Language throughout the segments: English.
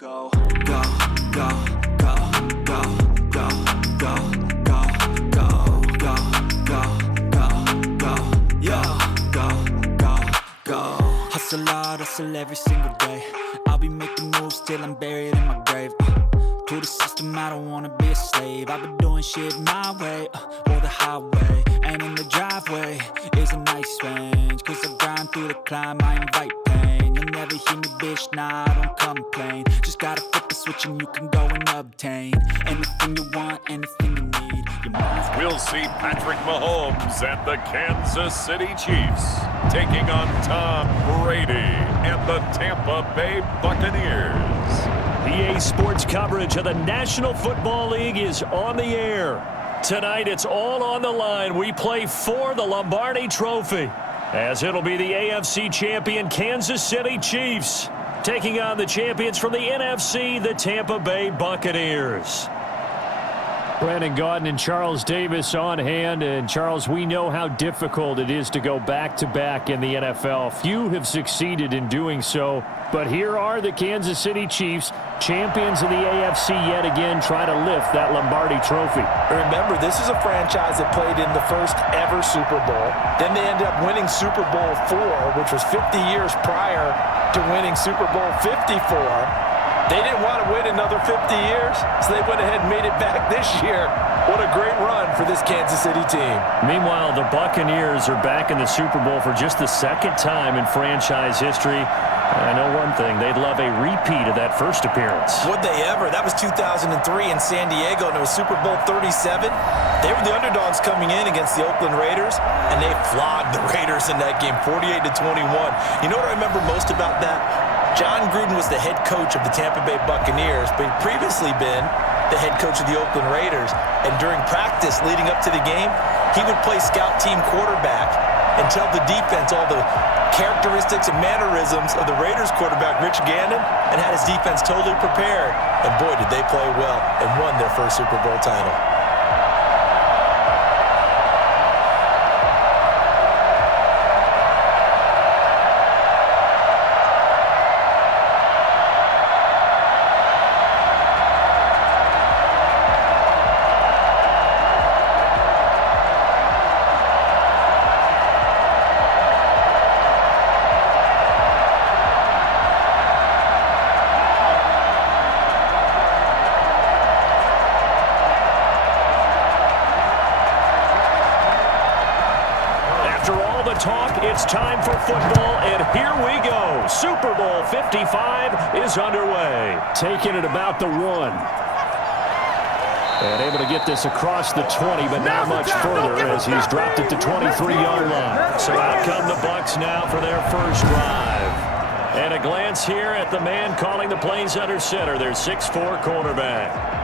Go, go, go, go, go, go, go, go, go, go, go, go, go, yeah, go, go, go. Hustle hard, hustle every single day. I'll be making moves till I'm buried in my grave. To the system, I don't wanna be a slave. I've been doing shit my way, or the highway. And in the driveway is a nice range. Cause I grind through the climb, I invite pain. You'll never hear me, bitch, nah, I don't complain. Just gotta flip the switch and you can go and obtain anything you want, anything you need. Your mind's We'll see Patrick Mahomes and the Kansas City Chiefs taking on Tom Brady and the Tampa Bay Buccaneers. EA Sports coverage of the National Football League is on the air. Tonight, it's all on the line. We play for the Lombardi Trophy, as it'll be the AFC champion Kansas City Chiefs taking on the champions from the NFC, the Tampa Bay Buccaneers. Brandon Gaudin and Charles Davis on hand. And, Charles, we know how difficult it is to go back-to-back in the NFL. Few have succeeded in doing so. But here are the Kansas City Chiefs, champions of the AFC yet again, try to lift that Lombardi Trophy. Remember, this is a franchise that played in the first ever Super Bowl. Then they ended up winning Super Bowl IV, which was 50 years prior to winning Super Bowl 54. They didn't want to wait another 50 years, so they went ahead and made it back this year. What a great run for this Kansas City team. Meanwhile, the Buccaneers are back in the Super Bowl for just the second time in franchise history. I know one thing, they'd love a repeat of that first appearance. Would they ever? That was 2003 in San Diego, and it was Super Bowl 37. They were the underdogs coming in against the Oakland Raiders, and they flogged the Raiders in that game, 48-21. You know what I remember most about that? John Gruden was the head coach of the Tampa Bay Buccaneers, but he'd previously been the head coach of the Oakland Raiders. And during practice leading up to the game, he would play scout team quarterback and tell the defense all the characteristics and mannerisms of the Raiders quarterback, Rich Gannon, and had his defense totally prepared. And boy, did they play well and won their first Super Bowl title. It's time for football, and here we go. Super Bowl 55 is underway. Taking it about the 1. And able to get this across the 20, but not much further as he's dropped it to 23-yard line. So out come the Bucs now for their first drive. And a glance here at the man calling the plays under center, their 6'4" quarterback.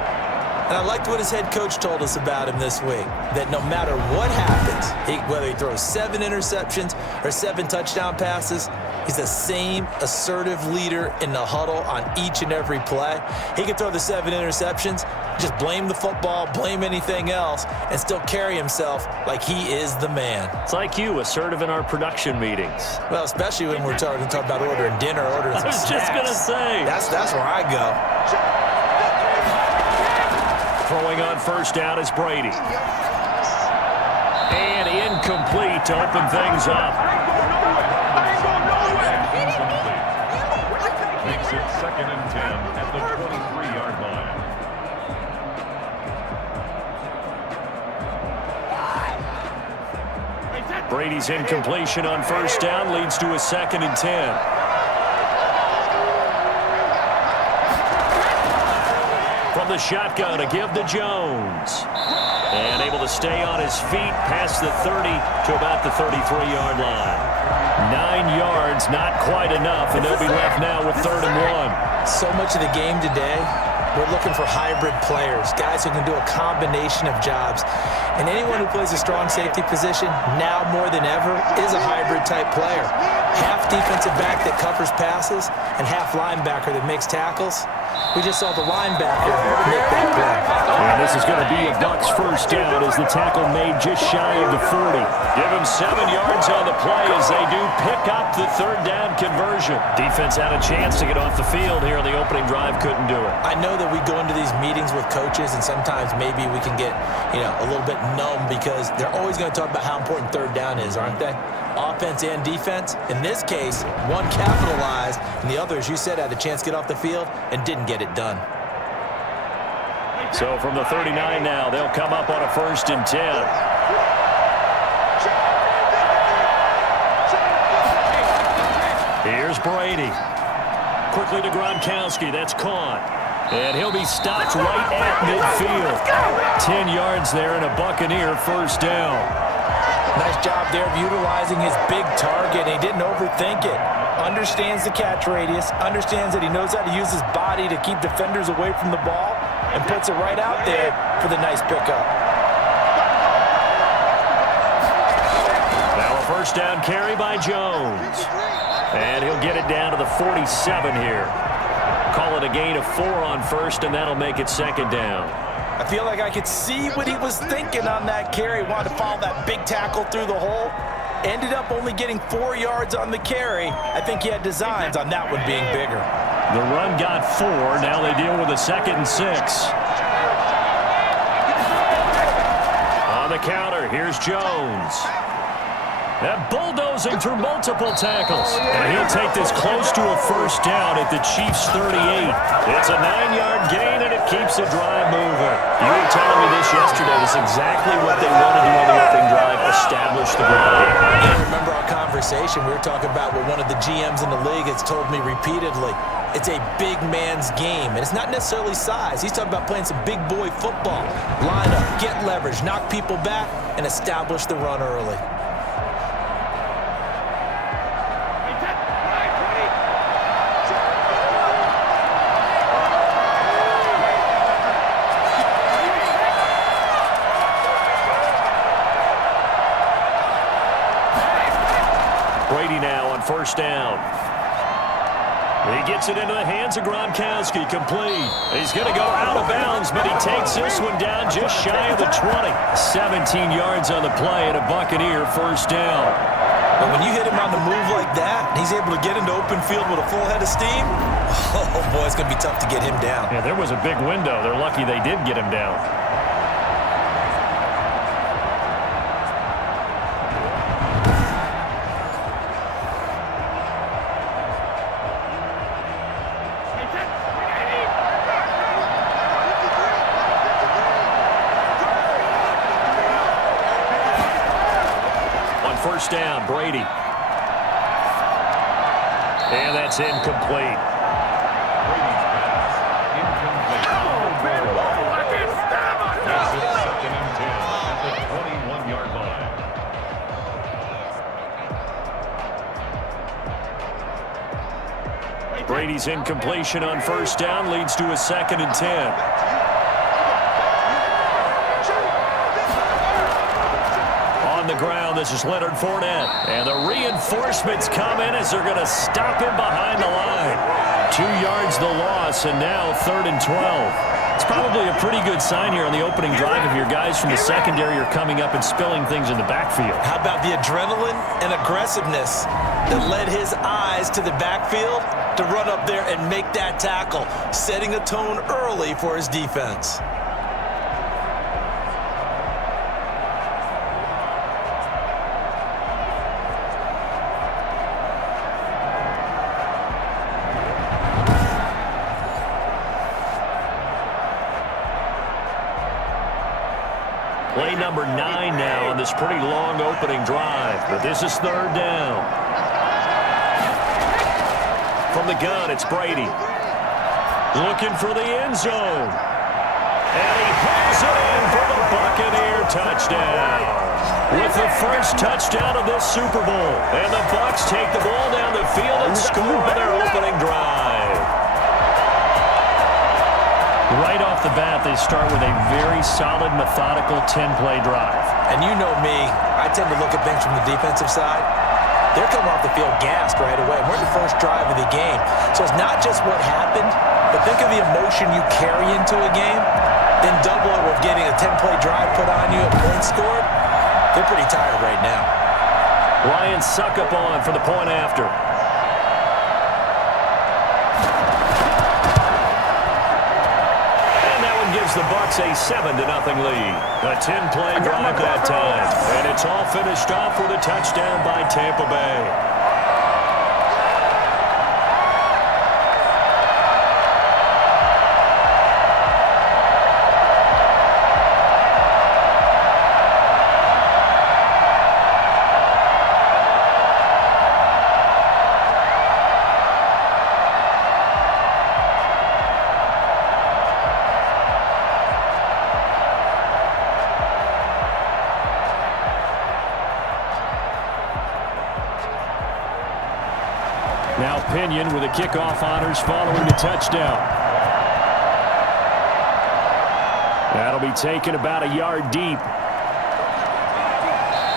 And I liked what his head coach told us about him this week, that no matter what happens, whether he throws 7 interceptions or 7 touchdown passes, he's the same assertive leader in the huddle on each and every play. He can throw the 7 interceptions, just blame the football, blame anything else, and still carry himself like he is the man. It's like you, assertive in our production meetings. Well, especially when we're talking about ordering dinner, ordering some snacks. I was just going to say. That's where I go. Throwing on first down is Brady. And incomplete to open things up. Makes it 2nd and 10 at the 23-yard line. Brady's incompletion on first down leads to a 2nd and 10. From the shotgun, a give to Jones. And able to stay on his feet past the 30 to about the 33-yard line. 9 yards, not quite enough, and they'll be left now with 3rd and 1. So much of the game today, we're looking for hybrid players, guys who can do a combination of jobs. And anyone who plays a strong safety position, now more than ever, is a hybrid-type player. Half defensive back that covers passes and half linebacker that makes tackles. We just saw the linebacker make that play. And this is going to be a Bucs first down as the tackle made just shy of the 40. Give him 7 yards on the play as they do pick up the third down conversion. Defense had a chance to get off the field here on the opening drive, couldn't do it. I know that we go into these meetings with coaches, and sometimes maybe we can get, a little bit numb because they're always going to talk about how important third down is, aren't they? Offense and defense. In this case, one capitalized, and the other, as you said, had a chance to get off the field and didn't get it done. So from the 39 now, they'll come up on a 1st and 10. Here's Brady. Quickly to Gronkowski. That's caught. And he'll be stopped right at midfield. 10 yards there and a Buccaneer first down. Nice job there of utilizing his big target. He didn't overthink it. Understands the catch radius. Understands that he knows how to use his body to keep defenders away from the ball. And puts it right out there for the nice pickup. Now a first down carry by Jones. And he'll get it down to the 47 here. Call it a gain of 4 on first, and that'll make it 2nd down. I feel like I could see what he was thinking on that carry. Wanted to follow that big tackle through the hole. Ended up only getting 4 yards on the carry. I think he had designs on that one being bigger. The run got 4. Now they deal with a 2nd and 6. On the counter, here's Jones. That bulldozing through multiple tackles. And he'll take this close to a first down at the Chiefs' 38. It's a 9-yard gain, and it keeps the drive moving. You were telling me this yesterday. This is exactly what they want to do on the opening drive, establish the ground game. And remember our conversation, we were talking about what one of the GMs in the league has told me repeatedly. It's a big man's game, and it's not necessarily size. He's talking about playing some big boy football. Line up, get leverage, knock people back, and establish the run early. Brady now on first down. He gets it into the hands of Gronkowski, complete. He's going to go out of bounds, but he takes this one down just shy of the 20. 17 yards on the play and a Buccaneer first down. But when you hit him on the move like that, and he's able to get into open field with a full head of steam, oh boy, it's going to be tough to get him down. Yeah, there was a big window. They're lucky they did get him down. First down, Brady. And that's incomplete. Brady's incompletion on first down leads to a 2nd and 10. On the ground, this is Leonard Fournette. And the reinforcements come in as they're going to stop him behind the line. 2 yards the loss, and now 3rd and 12. It's probably a pretty good sign here on the opening drive if your guys from the secondary are coming up and spilling things in the backfield. How about the adrenaline and aggressiveness that led his eyes to the backfield to run up there and make that tackle, setting a tone early for his defense. Play number 9 now on this pretty long opening drive, but this is 3rd down. From the gun, it's Brady. Looking for the end zone. And he hauls it in for the Buccaneer touchdown. With the first touchdown of this Super Bowl. And the Bucs take the ball down the field and score on their opening drive. Right off the bat, they start with a very solid, methodical 10-play drive. And you know me, I tend to look at things from the defensive side. They're coming off the field gassed right away. We're in the first drive of the game. So it's not just what happened, But think of the emotion you carry into a game, then double it with getting a 10-play drive put on you and points scored. They're pretty tired right now. Ryan Suckup on for the point after. And that one gives the Bucs a 7-0 lead. A 10-play drive that time. And it's all finished off with a touchdown by Tampa Bay. Now Pinion with the kickoff honors following the touchdown. That'll be taken about a yard deep.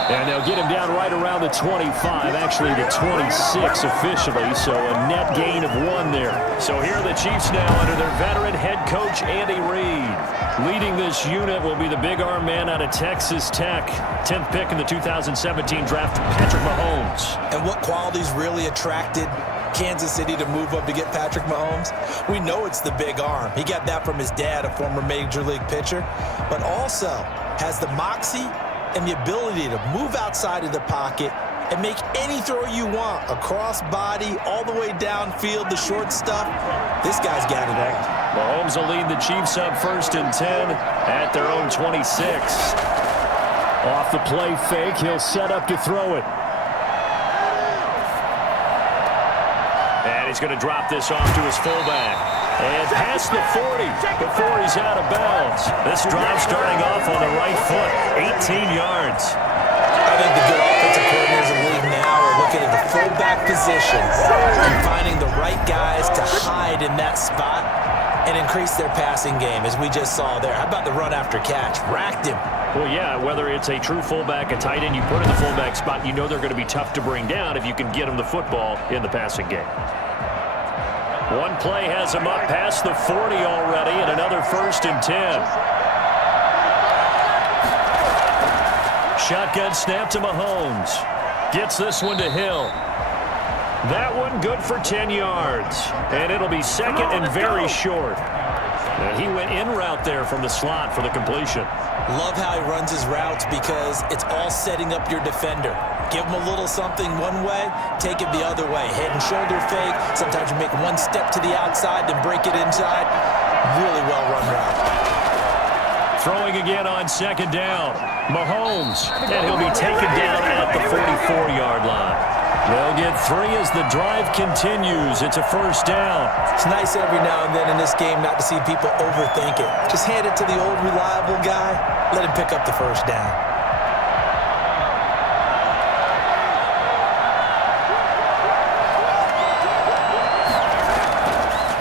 And they'll get him down right around the 25, actually the 26 officially, so a net gain of 1 there. So here are the Chiefs now under their veteran head coach, Andy Reid. Leading this unit will be the big arm man out of Texas Tech. 10th pick in the 2017 draft, Patrick Mahomes. And what qualities really attracted Kansas City to move up to get Patrick Mahomes? We know it's the big arm. He got that from his dad, a former Major League pitcher, but also has the moxie and the ability to move outside of the pocket and make any throw you want, across body, all the way downfield, the short stuff. This guy's got it all. Mahomes will lead the Chiefs up 1st and 10 at their own 26. Off the play fake, he'll set up to throw it. And he's going to drop this off to his fullback. And past the 40 before he's out of bounds. This drive starting off on the right foot, 18 yards. I think the good offensive coordinators in the league now are looking at the fullback position and finding the right guys to hide in that spot and increase their passing game, as we just saw there. How about the run after catch? Racked him. Well, yeah, whether it's a true fullback, a tight end you put in the fullback spot, you know they're going to be tough to bring down if you can get them the football in the passing game. One play has him up past the 40 already, and another 1st and 10. Shotgun snap to Mahomes. Gets this one to Hill. That one good for 10 yards. And it'll be 2nd and very short. And he went in route there from the slot for the completion. Love how he runs his routes because it's all setting up your defender. Give him a little something one way, take it the other way. Head and shoulder fake. Sometimes you make one step to the outside, then break it inside. Really well-run route. Throwing again on 2nd down. Mahomes, and he'll be taken down at the 44-yard line. They'll get 3 as the drive continues. It's a 1st down. It's nice every now and then in this game not to see people overthink it. Just hand it to the old reliable guy. Let him pick up the 1st down.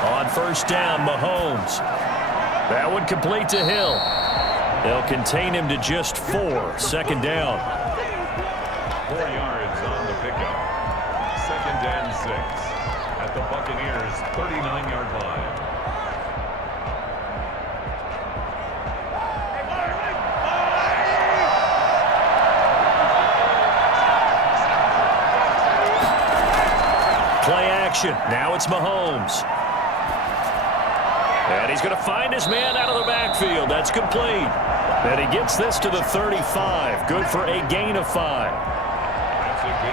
On 1st down, Mahomes. That one complete to Hill. They'll contain him to just 4. 2nd down. 4 yards on the pickup. 2nd and 6 at the Buccaneers' 39-yard line. Play action. Now it's Mahomes. And he's going to find his man out of the backfield. That's complete. And he gets this to the 35. Good for a gain of 5.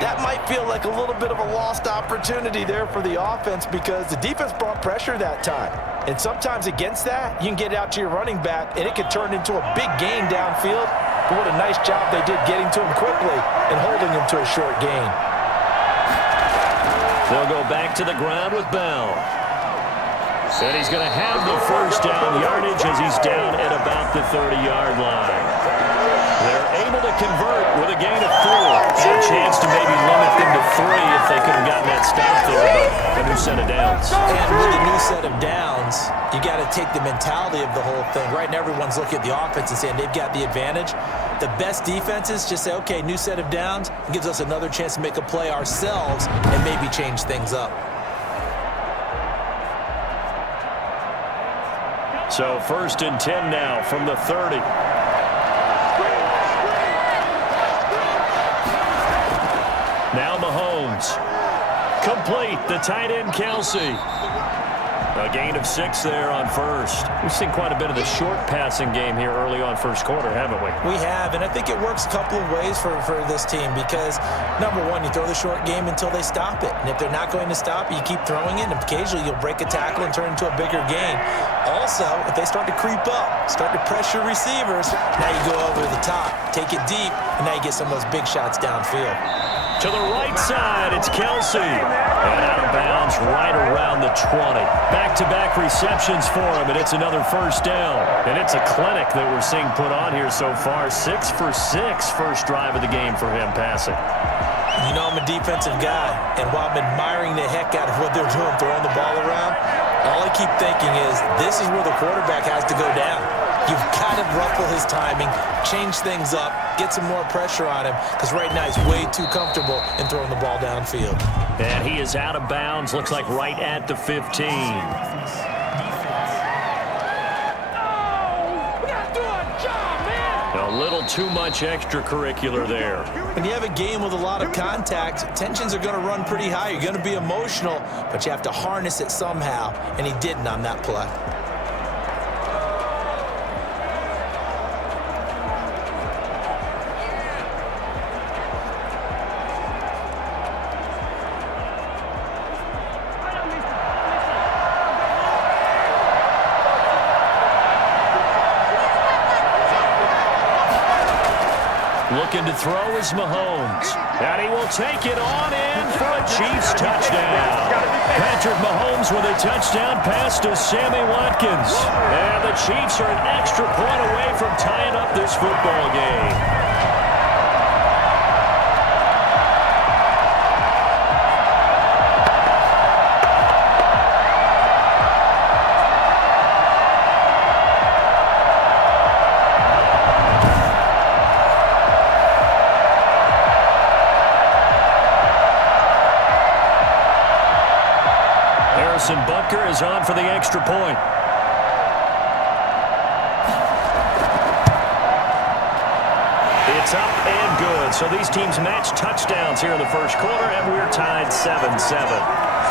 That might feel like a little bit of a lost opportunity there for the offense because the defense brought pressure that time. And sometimes against that, you can get out to your running back, and it can turn into a big gain downfield. But what a nice job they did getting to him quickly and holding him to a short gain. They'll go back to the ground with Bell. And he's going to have the 1st down yardage as he's down at about the 30-yard line. They're able to convert with a gain of 4. Had a chance to maybe limit them to 3 if they could have gotten that stop there, but a new set of downs. And with a new set of downs, you got to take the mentality of the whole thing. Right now, everyone's looking at the offense and saying they've got the advantage. The best defenses just say, okay, new set of downs. It gives us another chance to make a play ourselves and maybe change things up. So 1st and 10 now from the 30. Now Mahomes. Complete. The tight end, Kelsey. A gain of 6 there on 1st. We've seen quite a bit of the short passing game here early on 1st quarter, haven't we? We have, and I think it works a couple of ways for this team because, number one, you throw the short game until they stop it. And if they're not going to stop it, you keep throwing it, and occasionally you'll break a tackle and turn into a bigger gain. Also, if they start to creep up, start to pressure receivers, now you go over the top, take it deep, and now you get some of those big shots downfield. To the right side, it's Kelsey. And out of bounds right around the 20. Back-to-back receptions for him, and it's another 1st down. And it's a clinic that we're seeing put on here so far. 6 for 6 first drive of the game for him passing. You know I'm a defensive guy, and while I'm admiring the heck out of what they're doing, throwing the ball around, all I keep thinking is this is where the quarterback has to go down. You've got to ruffle his timing, change things up, get some more pressure on him, because right now he's way too comfortable in throwing the ball downfield. And he is out of bounds, looks like right at the 15. A little too much extracurricular there. When you have a game with a lot of contact, tensions are going to run pretty high. You're going to be emotional, but you have to harness it somehow, and he didn't on that play. Looking to throw is Mahomes. And he will take it on in for a Chiefs touchdown. Patrick Mahomes with a touchdown pass to Sammy Watkins. And the Chiefs are an extra point away from tying up this football game. Bunker is on for the extra point. It's up and good. So these teams match touchdowns here in the 1st quarter, and we're tied 7-7.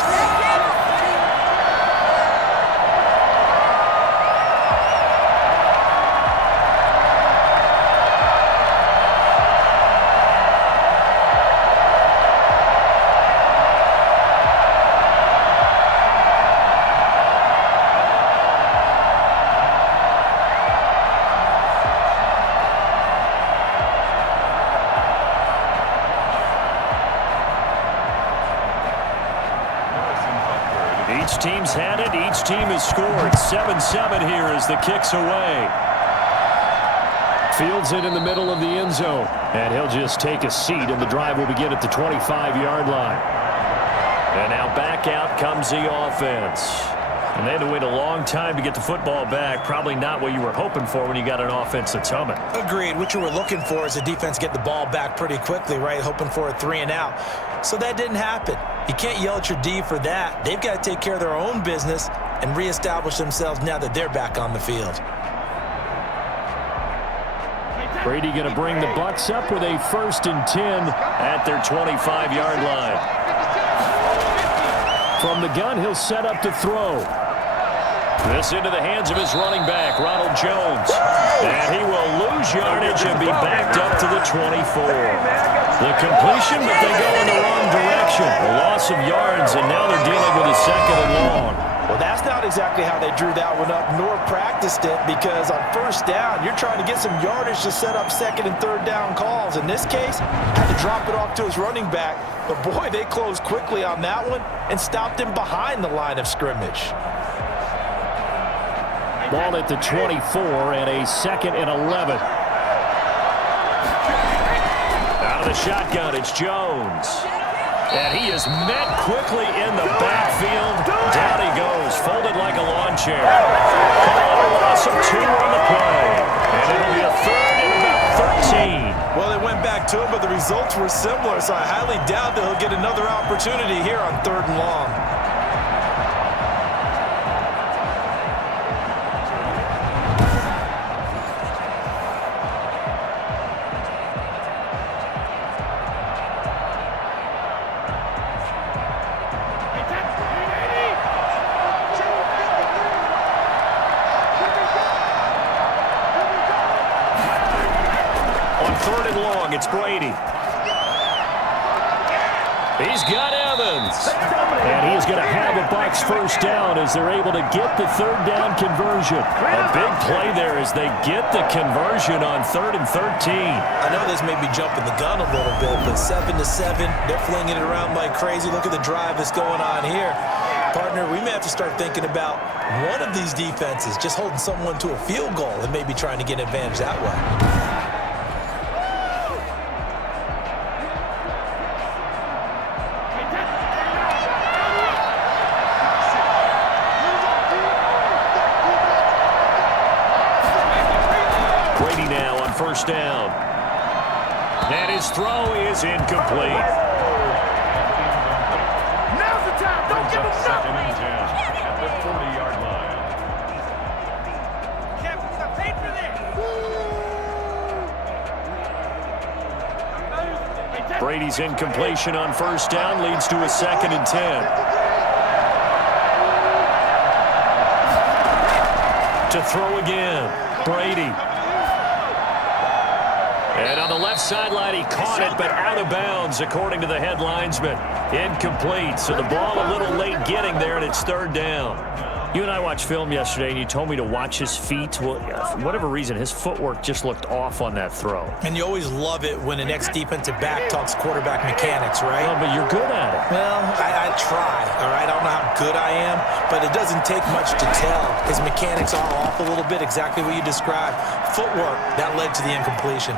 Each team's had it. Each team has scored. 7-7 here as the kick's away. Fields it in the middle of the end zone. And he'll just take a seat, and the drive will begin at the 25-yard line. And now back out comes the offense. And they had to wait a long time to get the football back. Probably not what you were hoping for when you got an offense that's humming. Agreed. What you were looking for is the defense get the ball back pretty quickly, right? Hoping for a 3-and-out. So that didn't happen. You can't yell at your D for that. They've got to take care of their own business and reestablish themselves now that they're back on the field. Brady going to bring the Bucs up with a 1st and 10 at their 25-yard line. From the gun, he'll set up to throw. This into the hands of his running back, Ronald Jones. And he will lose yardage and be backed up to the 24. The completion, but they go in the wrong direction. A loss of yards, and now they're dealing with a 2nd and long. Well, that's not exactly how they drew that one up, nor practiced it, because on 1st down, you're trying to get some yardage to set up 2nd and 3rd down calls. In this case, had to drop it off to his running back. But, boy, they closed quickly on that one and stopped him behind the line of scrimmage. Ball at the 24 and a 2nd and 11. Out of the shotgun, it's Jones. And he is met quickly in the backfield. Down he goes, folded like a lawn chair. Call a loss of 2 on the play. And it'll be a 3rd and about 13. Well, they went back to him, but the results were similar, so I highly doubt that he'll get another opportunity here on 3rd and long. It's Brady. He's got Evans. And he is going to have a Bucs first down as they're able to get the third down conversion. A big play there as they get the conversion on 3rd and 13. I know this may be jumping the gun a little bit, but 7-7, they're flinging it around like crazy. Look at the drive that's going on here. Partner, we may have to start thinking about one of these defenses just holding someone to a field goal and maybe trying to get an advantage that way. First down. And his throw is incomplete. Now's the time. Don't give him nothing. At the 40-yard line. Brady's incompletion on first down leads to a 2nd and 10. To throw again. Brady. And on the left sideline, he caught it, but out of bounds, according to the head linesman. Incomplete, so the ball a little late getting there, and it's 3rd down. You and I watched film yesterday, and you told me to watch his feet. Well, for whatever reason, his footwork just looked off on that throw. And you always love it when the next defensive back talks quarterback mechanics, right? Well, but you're good at it. Well, I try, all right? I don't know how good I am, but it doesn't take much to tell. His mechanics are off a little bit, exactly what you described. Footwork, that led to the incompletion.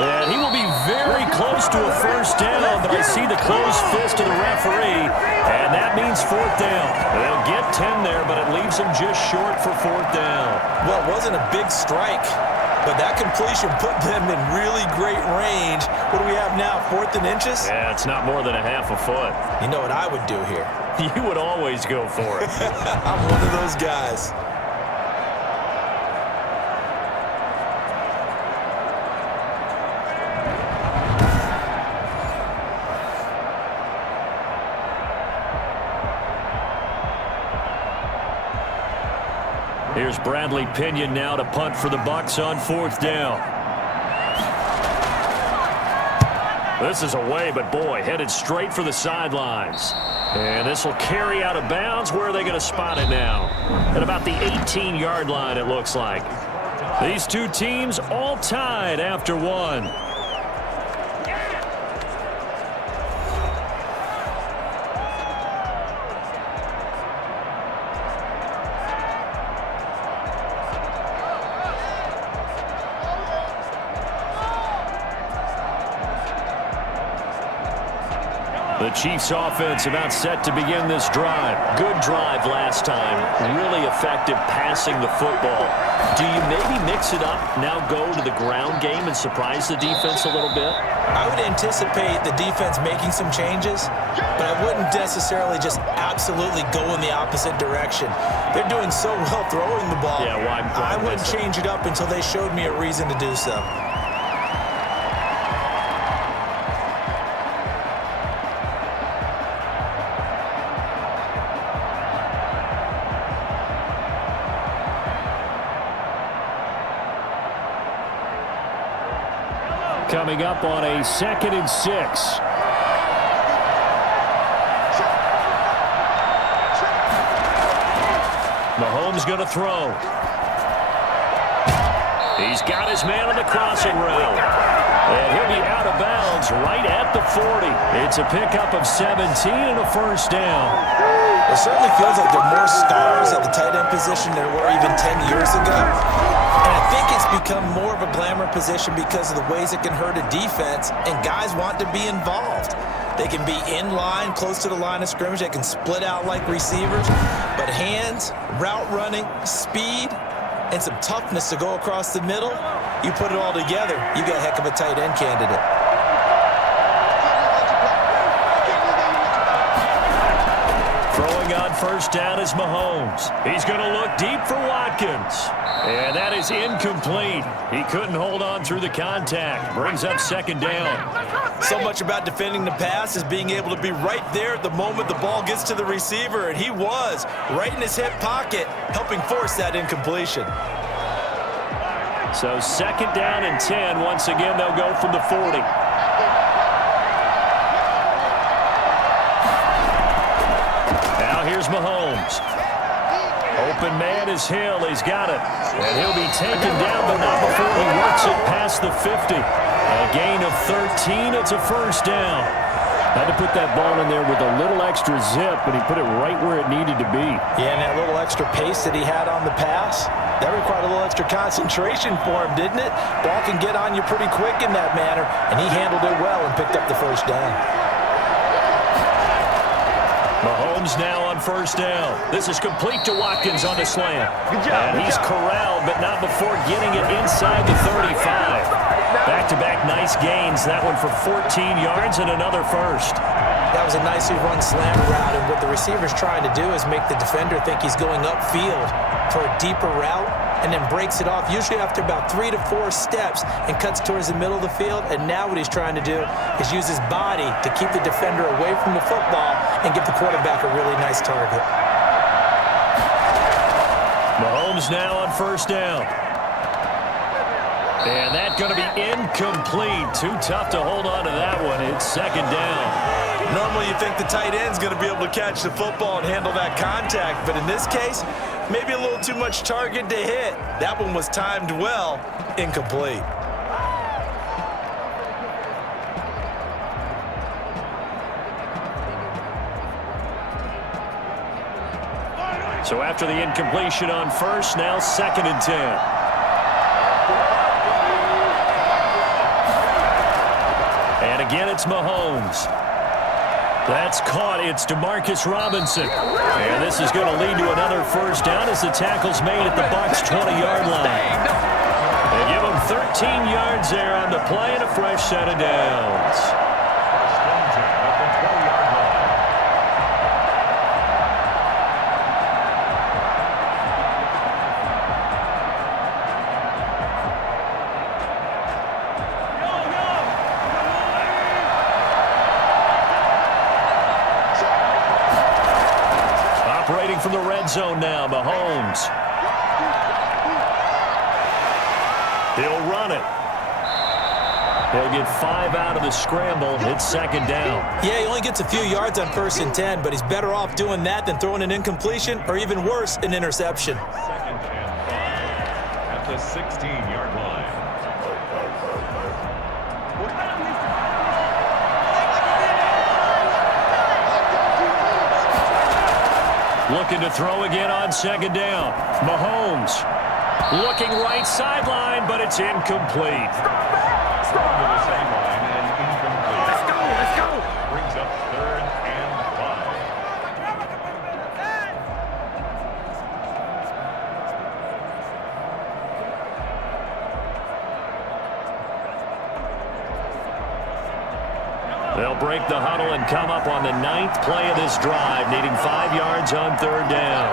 And he will be very close to a first down, but I see the closed fist of the referee, and that means 4th down. They'll get 10 there, but it leaves them just short for 4th down. Well, it wasn't a big strike, but that completion put them in really great range. What do we have now, 4th and inches? Yeah, it's not more than a half a foot. You know what I would do here? You would always go for it. I'm one of those guys. Here's Bradley Pinion now to punt for the Bucs on 4th down. This is away, but boy, headed straight for the sidelines. And this will carry out of bounds. Where are they going to spot it now? At about the 18-yard line, it looks like. These two teams all tied after one. The Chiefs offense about set to begin this drive. Good drive last time. Really effective passing the football. Do you maybe mix it up, now go to the ground game and surprise the defense a little bit? I would anticipate the defense making some changes, but I wouldn't necessarily just absolutely go in the opposite direction. They're doing so well throwing the ball. Yeah, why I wouldn't change it up until they showed me a reason to do so. Coming up on a 2nd and 6. Mahomes going to throw. He's got his man on the crossing route. And he'll be out of bounds right at the 40. It's a pickup of 17 and a first down. It certainly feels like there are more stars at the tight end position than there were even 10 years ago. And I think it's become more of a glamour position because of the ways it can hurt a defense, and guys want to be involved. They can be in line, close to the line of scrimmage. They can split out like receivers. But hands, route running, speed, and some toughness to go across the middle, you put it all together, you got a heck of a tight end candidate. Throwing on first down is Mahomes. He's going to look deep for Watkins. And that is incomplete. He couldn't hold on through the contact. Brings up 2nd down. So much about defending the pass is being able to be right there at the moment the ball gets to the receiver, and he was right in his hip pocket, helping force that incompletion. So 2nd down and 10. Once again, they'll go from the 40. Now here's Mahomes. Open man is Hill. He's got it. And he'll be taken down, but not before he works it past the 50. A gain of 13. It's a 1st down. Had to put that ball in there with a little extra zip, but he put it right where it needed to be. Yeah, and that little extra pace that he had on the pass, that required a little extra concentration for him, didn't it? Ball can get on you pretty quick in that manner, and he handled it well and picked up the 1st down. Mahomes now on 1st down. This is complete to Watkins on the slant. And he's corralled, but not before getting it inside the 35. Back-to-back nice gains. That one for 14 yards and another 1st. That was a nicely run slant route, and what the receiver's trying to do is make the defender think he's going upfield for a deeper route, and then breaks it off, usually after about 3 to 4 steps, and cuts towards the middle of the field. And now what he's trying to do is use his body to keep the defender away from the football and give the quarterback a really nice target. Mahomes now on 1st down. And that's going to be incomplete. Too tough to hold on to that one. It's 2nd down. Normally you think the tight end's going to be able to catch the football and handle that contact, but in this case, maybe a little too much target to hit. That one was timed well, incomplete. So after the incompletion on 1st, now 2nd and 10. And again, it's Mahomes. That's caught. It's Demarcus Robinson. And this is going to lead to another 1st down as the tackle's made at the Bucs' 20-yard line. They give him 13 yards there on the play and a fresh set of downs. From the red zone now, Mahomes. He'll run it. He'll get 5 out of the scramble. It's 2nd down. Yeah, he only gets a few yards on 1st and 10, but he's better off doing that than throwing an incompletion, or even worse, an interception. 2nd and 5 at the 16-yard line. Looking to throw again on 2nd down. Mahomes looking right sideline, but it's incomplete. To the sideline and incomplete. Let's go. Brings up 3rd and 5. They'll break the huddle and come up on the 9th play of this drive, needing 5 yards on 3rd down.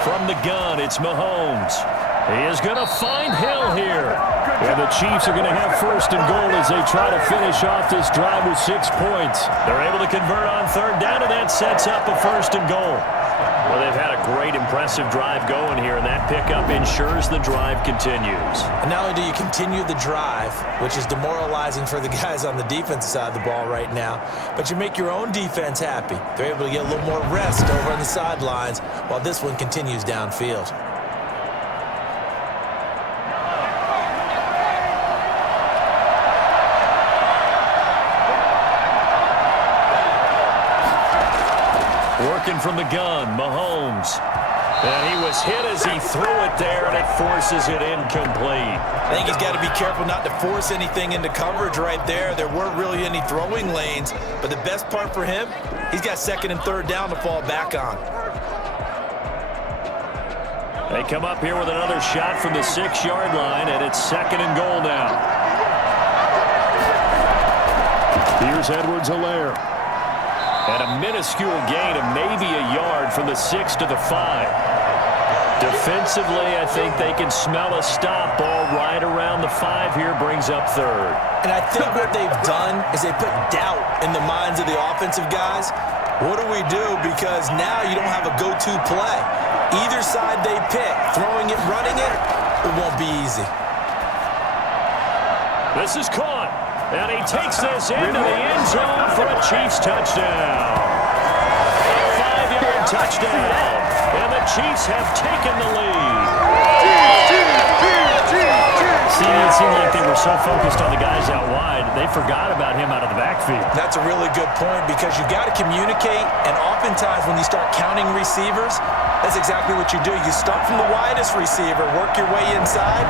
From the gun, it's Mahomes. He is going to find Hill here. And the Chiefs are going to have 1st and goal as they try to finish off this drive with 6 points. They're able to convert on 3rd down, and that sets up a 1st and goal. Well, they've had a great, impressive drive going here, and that pickup ensures the drive continues. And not only do you continue the drive, which is demoralizing for the guys on the defensive side of the ball right now, but you make your own defense happy. They're able to get a little more rest over on the sidelines while this one continues downfield. Working from the gun, Mahomes. And he was hit as he threw it there, and it forces it incomplete. I think he's got to be careful not to force anything into coverage right there. There weren't really any throwing lanes, but the best part for him, he's got 2nd and 3rd down to fall back on. They come up here with another shot from the 6-yard line, and it's 2nd and goal now. Here's Edwards-Helaire. And a minuscule gain of maybe a yard from the 6 to the 5. Defensively, I think they can smell a stop ball right around the 5 here, brings up 3rd. And I think what they've done is they put doubt in the minds of the offensive guys. What do we do? Because now you don't have a go-to play. Either side they pick, throwing it, running it, it won't be easy. This is caught, and he takes this into the end zone for a Chiefs touchdown. A 5-yard touchdown, and the Chiefs have taken the lead. See, it seemed like they were so focused on the guys out wide, they forgot about him out of the backfield. That's a really good point because you got to communicate, and oftentimes when you start counting receivers, that's exactly what you do. You start from the widest receiver, work your way inside.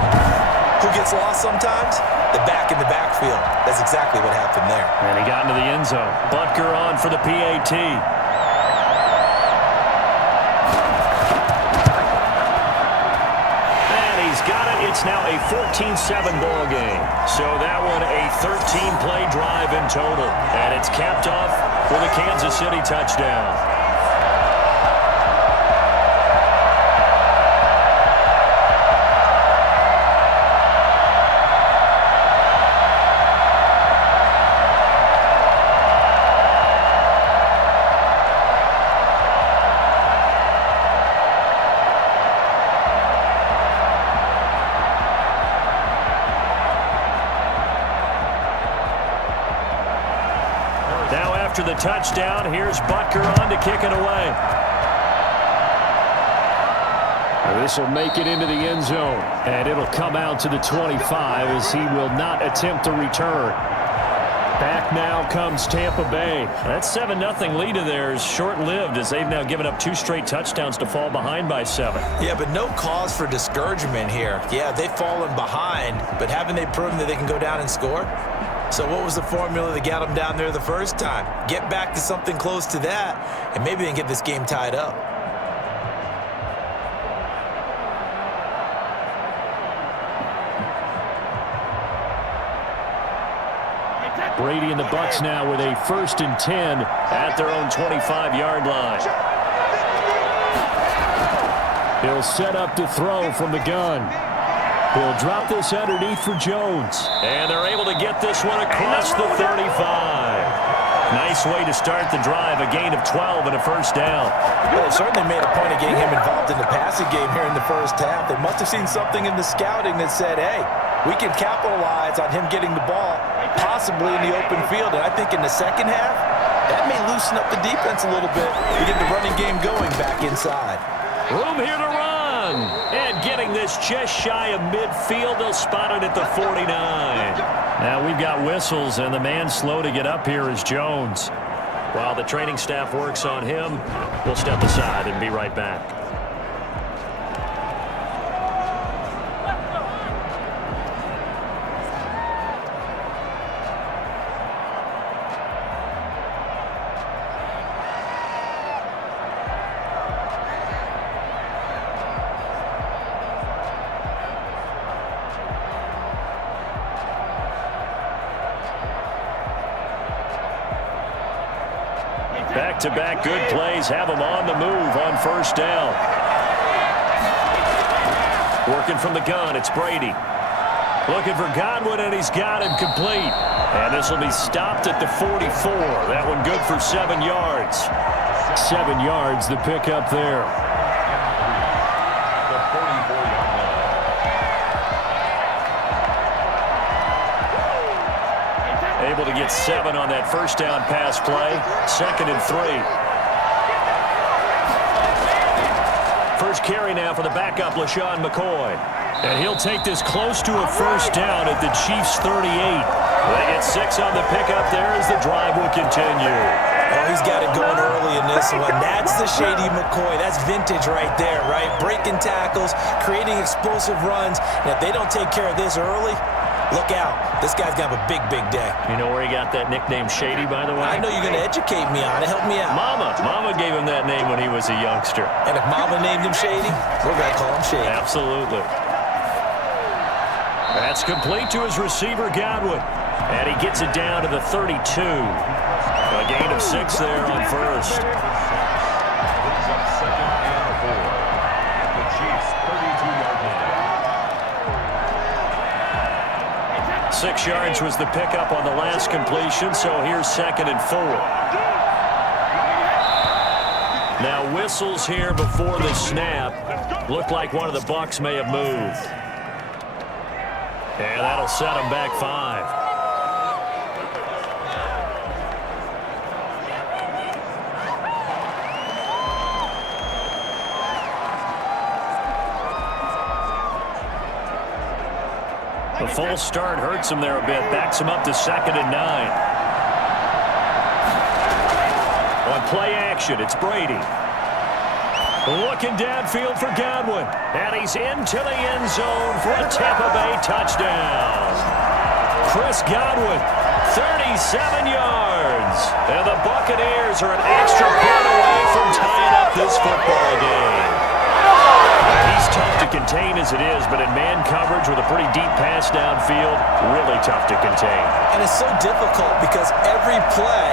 Who gets lost sometimes? The back in the backfield. That's exactly what happened there. And he got into the end zone. Butker on for the PAT. It's now a 14-7 ball game. So that one a 13-play drive in total. And it's capped off with a Kansas City touchdown. After the touchdown, here's Butker on to kick it away. This will make it into the end zone, and it'll come out to the 25 as he will not attempt to return. Back now comes Tampa Bay. That 7-0 lead of theirs short-lived as they've now given up 2 straight touchdowns to fall behind by 7. Yeah, but no cause for discouragement here. Yeah, they've fallen behind, but haven't they proven that they can go down and score? So what was the formula that got them down there the first time? Get back to something close to that, and maybe they can get this game tied up. Brady and the Bucs now with a 1st and 10 at their own 25-yard line. He'll set up to throw from the gun. He'll drop this underneath for Jones. And they're able to get this one across the 35. Nice way to start the drive, a gain of 12 and a 1st down. Well, they certainly made a point of getting him involved in the passing game here in the first half. They must have seen something in the scouting that said, hey, we can capitalize on him getting the ball, possibly in the open field. And I think in the second half, that may loosen up the defense a little bit to get the running game going back inside. Room here to run. And getting this just shy of midfield, they'll spot it at the 49. Now we've got whistles, and the man slow to get up here is Jones. While the training staff works on him, we'll step aside and be right back. Back-to-back good plays have them on the move on 1st down. Working from the gun, it's Brady. Looking for Godwin, and he's got him complete. And this will be stopped at the 44. That one good for 7 yards. 7 yards, the pickup there. Able to get 7 on that 1st down pass play. 2nd and 3. First carry now for the backup, LaShawn McCoy. And he'll take this close to a 1st down at the Chiefs' 38. They get 6 on the pickup there as the drive will continue. Oh, he's got it going early in this one. That's the shady McCoy. That's vintage right there, right? Breaking tackles, creating explosive runs. And if they don't take care of this early, look out. This guy's going to have a big, big day. You know where he got that nickname Shady, by the way? I know you're going to educate me on it. Help me out. Mama gave him that name when he was a youngster. And if Mama named him Shady, we're going to call him Shady. Absolutely. That's complete to his receiver, Godwin. And he gets it down to the 32. A gain of 6 there on 1st. 6 yards was the pickup on the last completion, so here's 2nd and 4. Now whistles here before the snap. Looked like one of the Bucs may have moved. And that'll set them back 5. The false start hurts him there a bit. Backs him up to 2nd and 9. On play action, it's Brady. Looking downfield for Godwin. And he's into the end zone for a Tampa Bay touchdown. Chris Godwin, 37 yards. And the Buccaneers are an extra point away from tying up this football game. He's tough to contain as it is, but in man coverage with a pretty deep pass downfield, really tough to contain. And it's so difficult because every play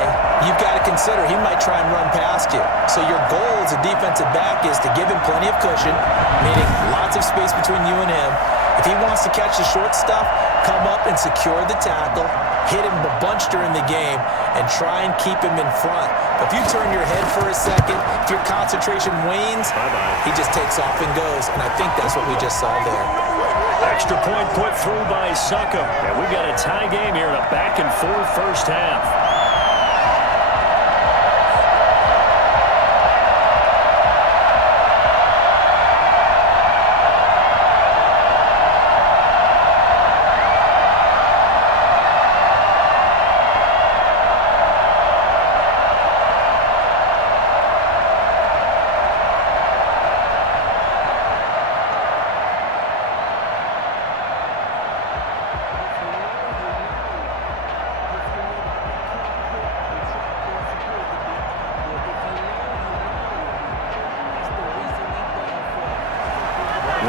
you've got to consider he might try and run past you. So your goal as a defensive back is to give him plenty of cushion, meaning lots of space between you and him. If he wants to catch the short stuff, come up and secure the tackle, hit him a bunch during the game, and try and keep him in front. But if you turn your head for a second, if your concentration wanes, he just takes off and goes. And I think that's what we just saw there. Extra point put through by Succo. And we've got a tie game here in a back-and-forth first half.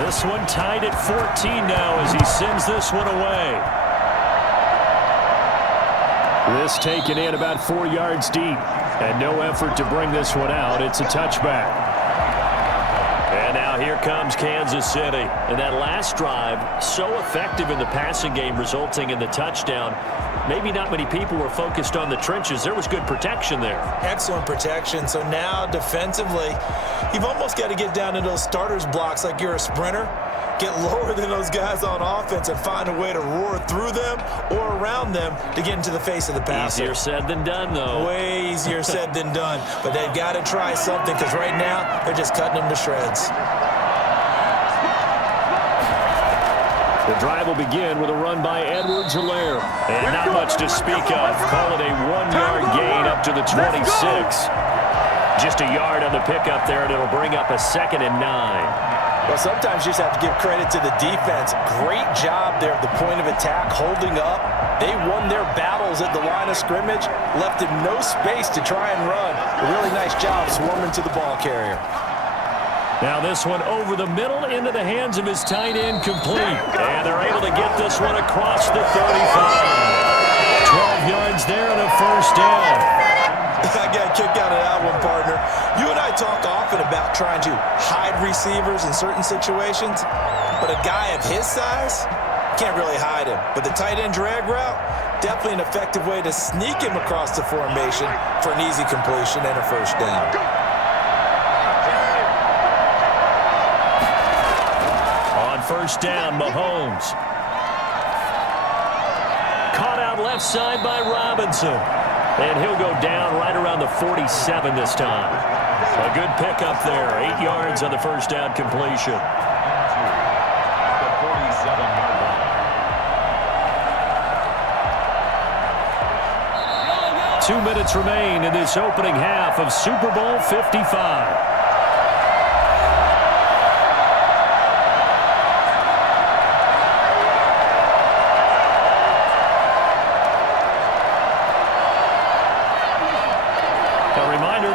This one tied at 14 now as he sends this one away. This taken in about 4 yards deep. And no effort to bring this one out. It's a touchback. And now here comes Kansas City. And that last drive, so effective in the passing game, resulting in the touchdown. Maybe not many people were focused on the trenches. There was good protection there. Excellent protection. So now defensively, you've almost got to get down to those starters blocks like you're a sprinter. Get lower than those guys on offense and find a way to roar through them or around them to get into the face of the passer. Easier said than done, though. Way easier said than done. But they've got to try something because right now they're just cutting them to shreds. The drive will begin with a run by Edwards-Helaire. And not much to speak of. Call it a 1-yard gain up to the 26. Just a yard on the pickup there, and it'll bring up a 2nd and 9. Well, sometimes you just have to give credit to the defense. Great job there at the point of attack, holding up. They won their battles at the line of scrimmage, left him no space to try and run. A really nice job swarming to the ball carrier. Now this one over the middle into the hands of his tight end, complete. And they're able to get this one across the 35. 12 yards there and a first down. I got a kick out of that one, partner. You and I talk often about trying to hide receivers in certain situations, but a guy of his size can't really hide him. But the tight end drag route, definitely an effective way to sneak him across the formation for an easy completion and a first down. On first down, Mahomes. Caught out left side by Robinson. And he'll go down right around the 47 this time. A good pickup there. 8 yards on the first down completion. The 47-yard line. 2 minutes remain in this opening half of Super Bowl 55.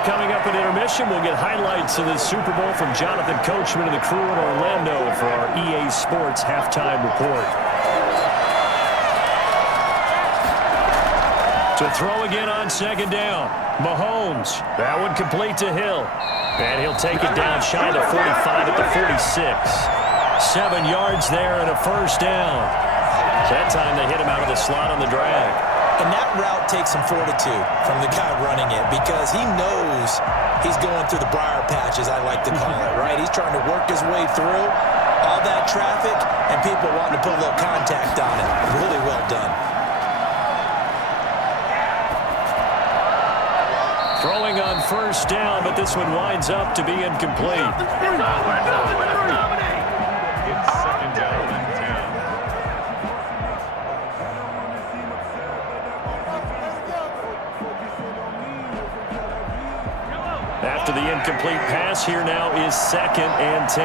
Coming up at intermission, we'll get highlights of the Super Bowl from Jonathan Coachman and the crew in Orlando for our EA Sports halftime report. To throw again on second down. Mahomes. That one complete to Hill. And he'll take it down shy of the 45 at the 46. 7 yards there and a first down. That time they hit him out of the slot on the drag. And that route takes some fortitude from the guy running it because he knows he's going through the briar patch, as I like to call it, right? He's trying to work his way through all that traffic and people wanting to put a little contact on it. Really well done. Throwing on first down, but this one winds up to be incomplete. After the incomplete pass, here now is 2nd and 10.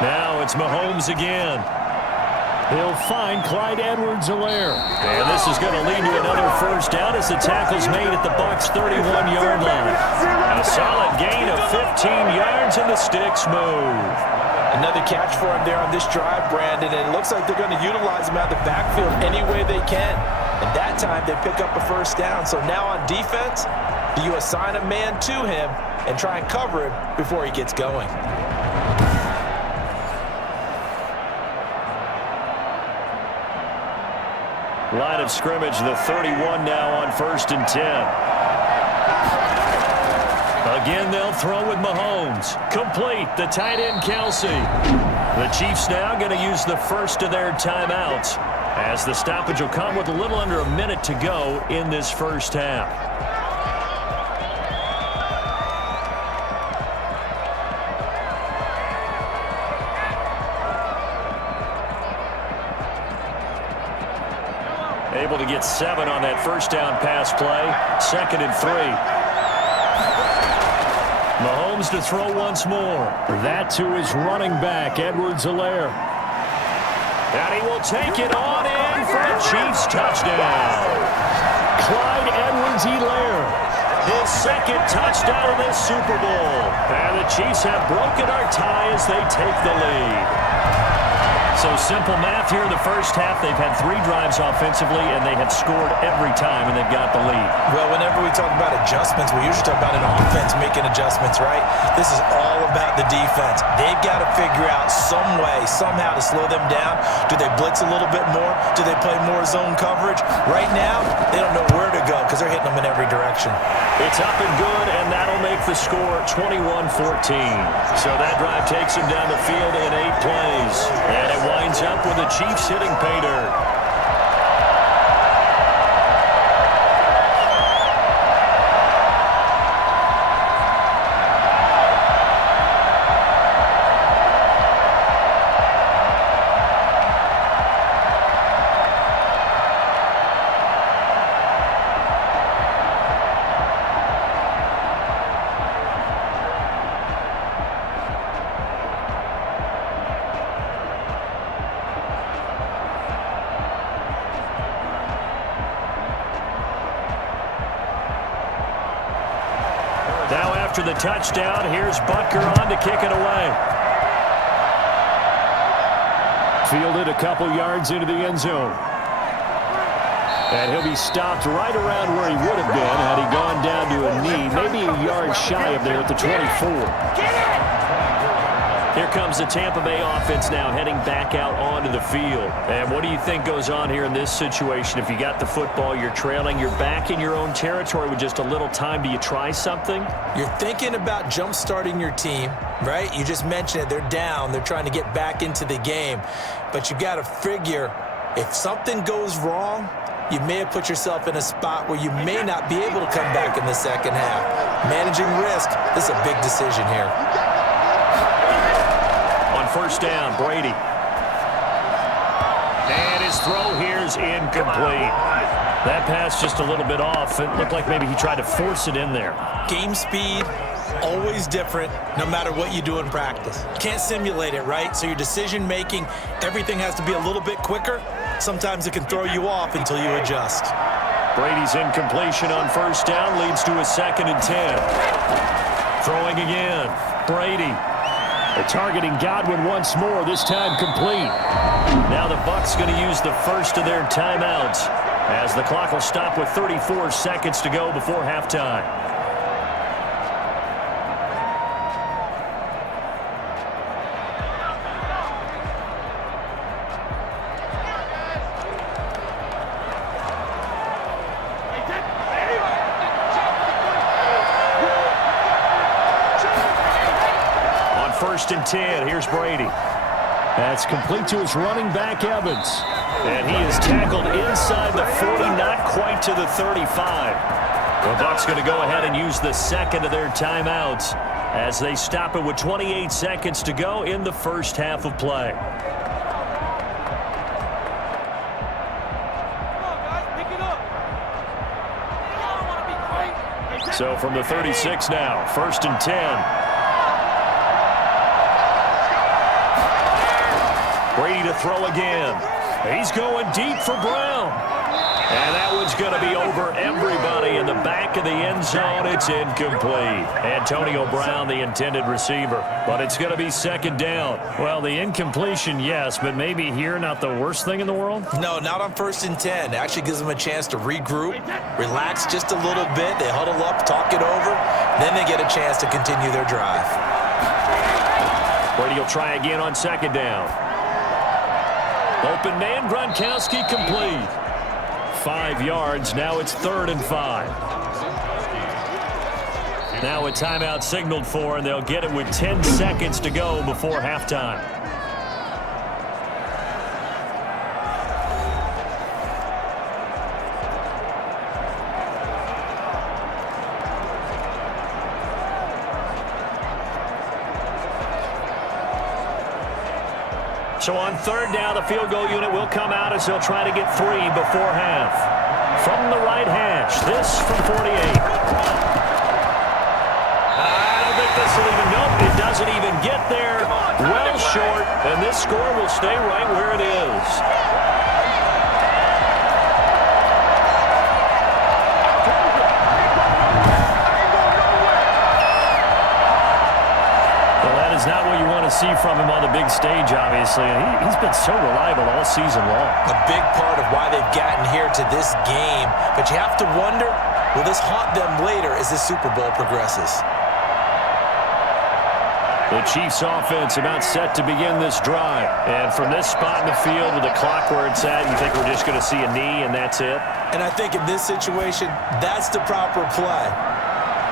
Now it's Mahomes again. He'll find Clyde Edwards-Helaire. And this is going to lead to another first down as the tackle's made at the Bucs' 31-yard line. A solid gain of 15 yards and the sticks move. Another catch for him there on this drive, Brandon, and it looks like they're going to utilize him out of the backfield any way they can. And that time they pick up a first down. So now on defense, do you assign a man to him and try and cover him before he gets going? Line of scrimmage, the 31 now on 1st and 10. Again, they'll throw with Mahomes. Complete, the tight end, Kelsey. The Chiefs now going to use the first of their timeouts, as the stoppage will come with a little under a minute to go in this first half. Able to get 7 on that first down pass play. 2nd and 3. Mahomes to throw once more. That to his running back, Edwards-Helaire. And he will take it on in for a Chiefs touchdown. Clyde Edwards-Helaire, his 2nd touchdown of this Super Bowl. And the Chiefs have broken our tie as they take the lead. So simple math here in the first half. They've had 3 drives offensively, and they have scored every time, and they've got the lead. Well, whenever we talk about adjustments, we usually talk about an offense making adjustments, right? This is all about the defense. They've got to figure out some way, somehow to slow them down. Do they blitz a little bit more? Do they play more zone coverage? Right now, they don't know where to go because they're hitting them in every direction. It's up and good, and that'll make the score 21-14. So that drive takes him down the field in 8 plays. And it winds up with the Chiefs hitting pay dirt. Now after the touchdown, here's Butker on to kick it away. Fielded a couple yards into the end zone. And he'll be stopped right around where he would have been had he gone down to a knee, maybe a yard shy of there at the 24. Here comes the Tampa Bay offense now heading back out onto the field. And what do you think goes on here in this situation? If you got the football, you're trailing, you're back in your own territory with just a little time. Do you try something? You're thinking about jump-starting your team, right? You just mentioned it. They're down. They're trying to get back into the game. But you got to figure if something goes wrong, you may have put yourself in a spot where you may not be able to come back in the second half. Managing risk, this is a big decision here. First down, Brady. And his throw here is incomplete. That pass just a little bit off. It looked like maybe he tried to force it in there. Game speed, always different, no matter what you do in practice. You can't simulate it, right? So your decision-making, everything has to be a little bit quicker. Sometimes it can throw you off until you adjust. Brady's incompletion on first down leads to a 2nd and 10. Throwing again, Brady. They're targeting Godwin once more, this time complete. Now the Bucs going to use the first of their timeouts as the clock will stop with 34 seconds to go before halftime. first and 10. Here's Brady. That's complete to his running back, Evans. And he is tackled inside the 40, not quite to the 35. The Bucs going to go ahead and use the second of their timeouts as they stop it with 28 seconds to go in the first half of play. So from the 36 now, first and 10. Brady to throw again. He's going deep for Brown. And that one's going to be over everybody in the back of the end zone. It's incomplete. Antonio Brown, the intended receiver. But it's going to be second down. Well, the incompletion, yes, but maybe here not the worst thing in the world? No, not on first and 10. It actually gives them a chance to regroup, relax just a little bit. They huddle up, talk it over. Then they get a chance to continue their drive. Brady will try again on second down. Open man, Gronkowski complete. 5 yards. Now it's 3rd and 5. Now a timeout signaled for, and they'll get it with 10 seconds to go before halftime. So on third down, the field goal unit will come out as they'll try to get 3 before half. From the right hash, this from 48. I don't think this will even, nope, it doesn't even get there. Well short, and this score will stay right where it is. Is not what you want to see from him on the big stage, obviously. He's been so reliable all season long. A big part of why they've gotten here to this game. But you have to wonder, will this haunt them later as the Super Bowl progresses? The Chiefs offense about set to begin this drive. And from this spot in the field with the clock where it's at, you think we're just going to see a knee and that's it? And I think in this situation, that's the proper play.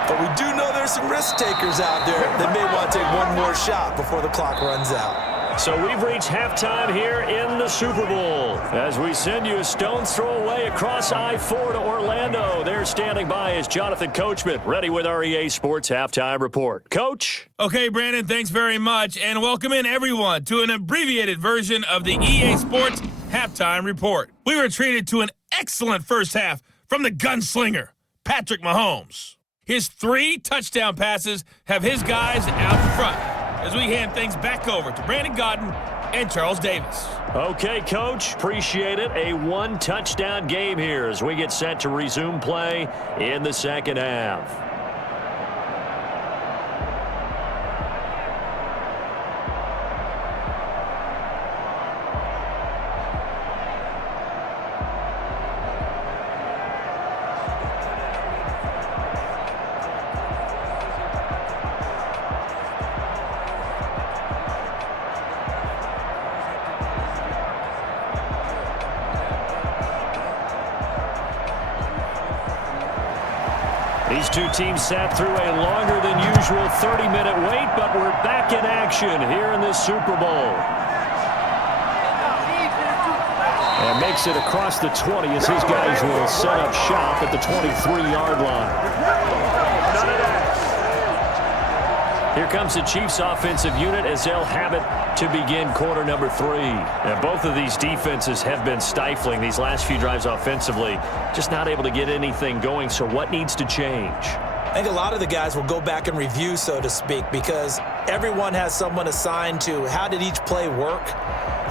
But we do know there's some risk takers out there that may want to take one more shot before the clock runs out. So we've reached halftime here in the Super Bowl as we send you a stone's throw away across I-4 to Orlando. There standing by is Jonathan Coachman, ready with our EA Sports Halftime Report. Coach? Okay, Brandon, thanks very much, and welcome in everyone to an abbreviated version of the EA Sports Halftime Report. We were treated to an excellent first half from the gunslinger, Patrick Mahomes. His 3 touchdown passes have his guys out front as we hand things back over to Brandon Godden and Charles Davis. Okay, Coach, appreciate it. A 1-touchdown game here as we get set to resume play in the second half. These two teams sat through a longer than usual 30-minute wait, but we're back in action here in this Super Bowl. And makes it across the 20 as his guys will set up shop at the 23-yard line. Here comes the Chiefs offensive unit as they'll have it to begin quarter number 3. And both of these defenses have been stifling these last few drives offensively. Just not able to get anything going, so what needs to change? I think a lot of the guys will go back and review, so to speak, because everyone has someone assigned to how did each play work.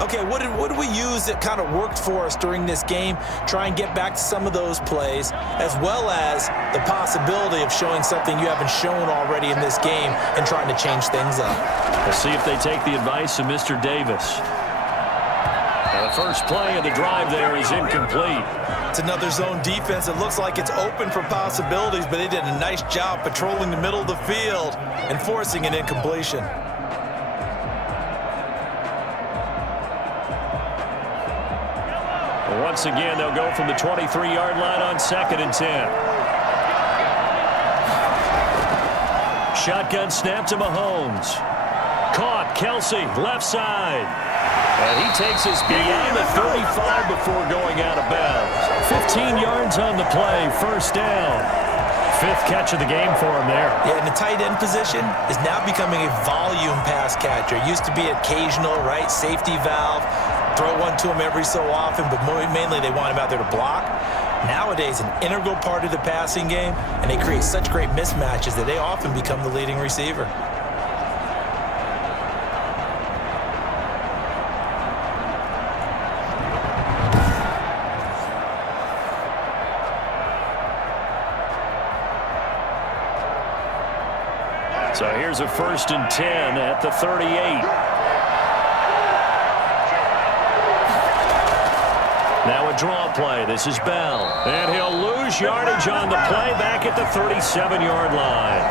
Okay, what did we use that kind of worked for us during this game? Try and get back to some of those plays, as well as the possibility of showing something you haven't shown already in this game and trying to change things up. We'll see if they take the advice of Mr. Davis. Now the first play of the drive there is incomplete. It's another zone defense. It looks like it's open for possibilities, but they did a nice job patrolling the middle of the field and forcing an incompletion. Once again, they'll go from the 23-yard line on 2nd and 10. Shotgun snap to Mahomes. caught. Kelsey, left side. And he takes us beyond the 35 before going out of bounds. 15 yards on the play, first down. 5th catch of the game for him there. Yeah, and the tight end position is now becoming a volume pass catcher. It used to be occasional, right? Safety valve. Throw one to him every so often, but mainly they want him out there to block. Nowadays, an integral part of the passing game, and they create such great mismatches that they often become the leading receiver. So here's a 1st and 10 at the 38. Now a draw play. This is Bell. And he'll lose yardage on the play back at the 37-yard line.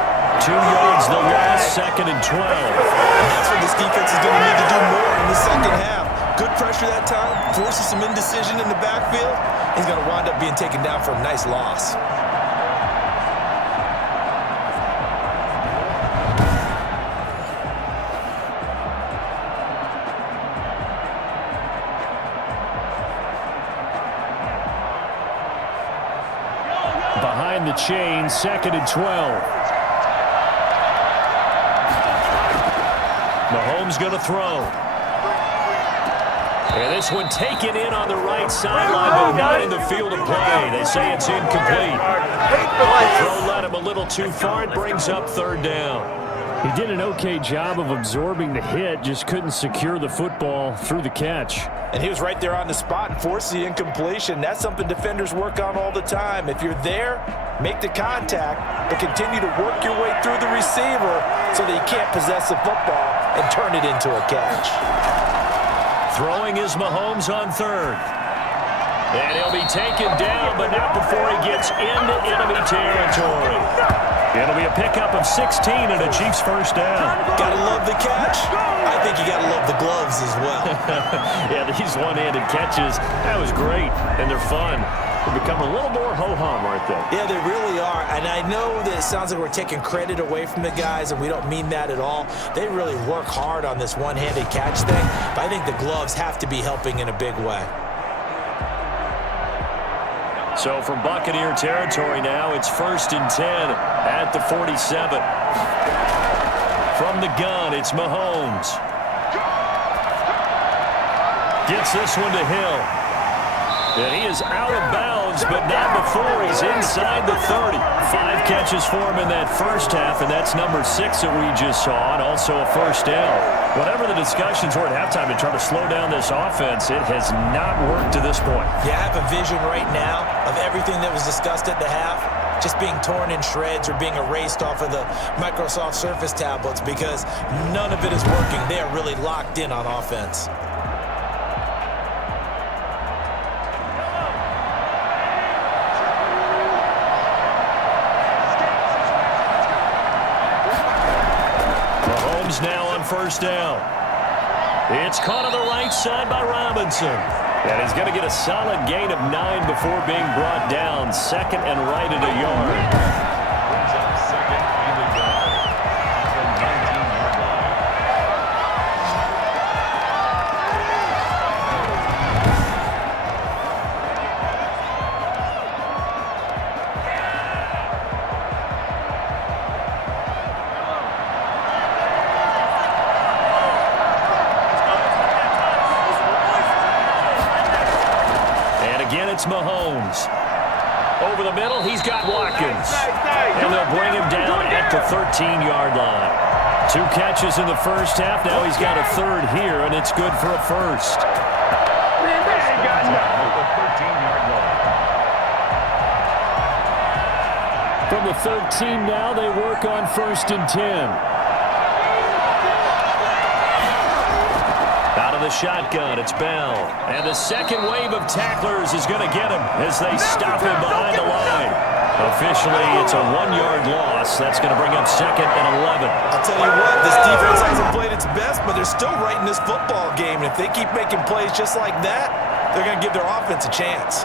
2 yards the loss, 2nd and 12. And that's what this defense is going to need to do more in the second half. Good pressure that time, forces some indecision in the backfield. He's going to wind up being taken down for a nice loss. Behind the chain, 2nd and 12. Mahomes going to throw. And this one taken in on the right sideline, but not in the field of play. They say it's incomplete. Throw led him a little too far. It brings up 3rd down. He did an okay job of absorbing the hit, just couldn't secure the football through the catch. And he was right there on the spot and forced the incompletion. That's something defenders work on all the time. If you're there, make the contact, but continue to work your way through the receiver so that you can't possess the football and turn it into a catch. Throwing is Mahomes on 3rd. And he'll be taken down, but not before he gets into enemy territory. It'll be a pickup of 16 and a Chiefs first down. Gotta love the catch. I think you gotta love the gloves as well. Yeah, these one-handed catches, that was great, and they're fun. They become a little more ho-hum, aren't they? Yeah, they really are. And I know that it sounds like we're taking credit away from the guys, and we don't mean that at all. They really work hard on this one-handed catch thing, but I think the gloves have to be helping in a big way. So from Buccaneer territory now, it's 1st and 10 at the 47. From the gun, it's Mahomes. Gets this one to Hill. And he is out of bounds, but not before he's inside the 30. 5 catches for him in that first half, and that's number 6 that we just saw, and also a first down. Whatever the discussions were at halftime to try to slow down this offense, it has not worked to this point. Yeah, I have a vision right now of everything that was discussed at the half just being torn in shreds or being erased off of the Microsoft Surface tablets because none of it is working. They are really locked in on offense. Now on first down. It's caught on the right side by Robinson. And he's going to get a solid gain of 9 before being brought down. 2nd and right at a yard. Brings up 2nd and a yard at the 19-yard line. It's Mahomes. Over the middle, he's got Watkins. And they'll bring him down at the 13-yard line. 2 catches in the first half. Now he's got a 3rd here, and it's good for a first. From the 13 now, they work on 1st and 10. Out of the shotgun, it's Bell. And the second wave of tacklers is going to get him as they stop him behind the line. Officially, it's a 1-yard loss. That's going to bring up 2nd and 11. I'll tell you what, this defense hasn't played its best, but they're still right in this football game. And if they keep making plays just like that, they're going to give their offense a chance.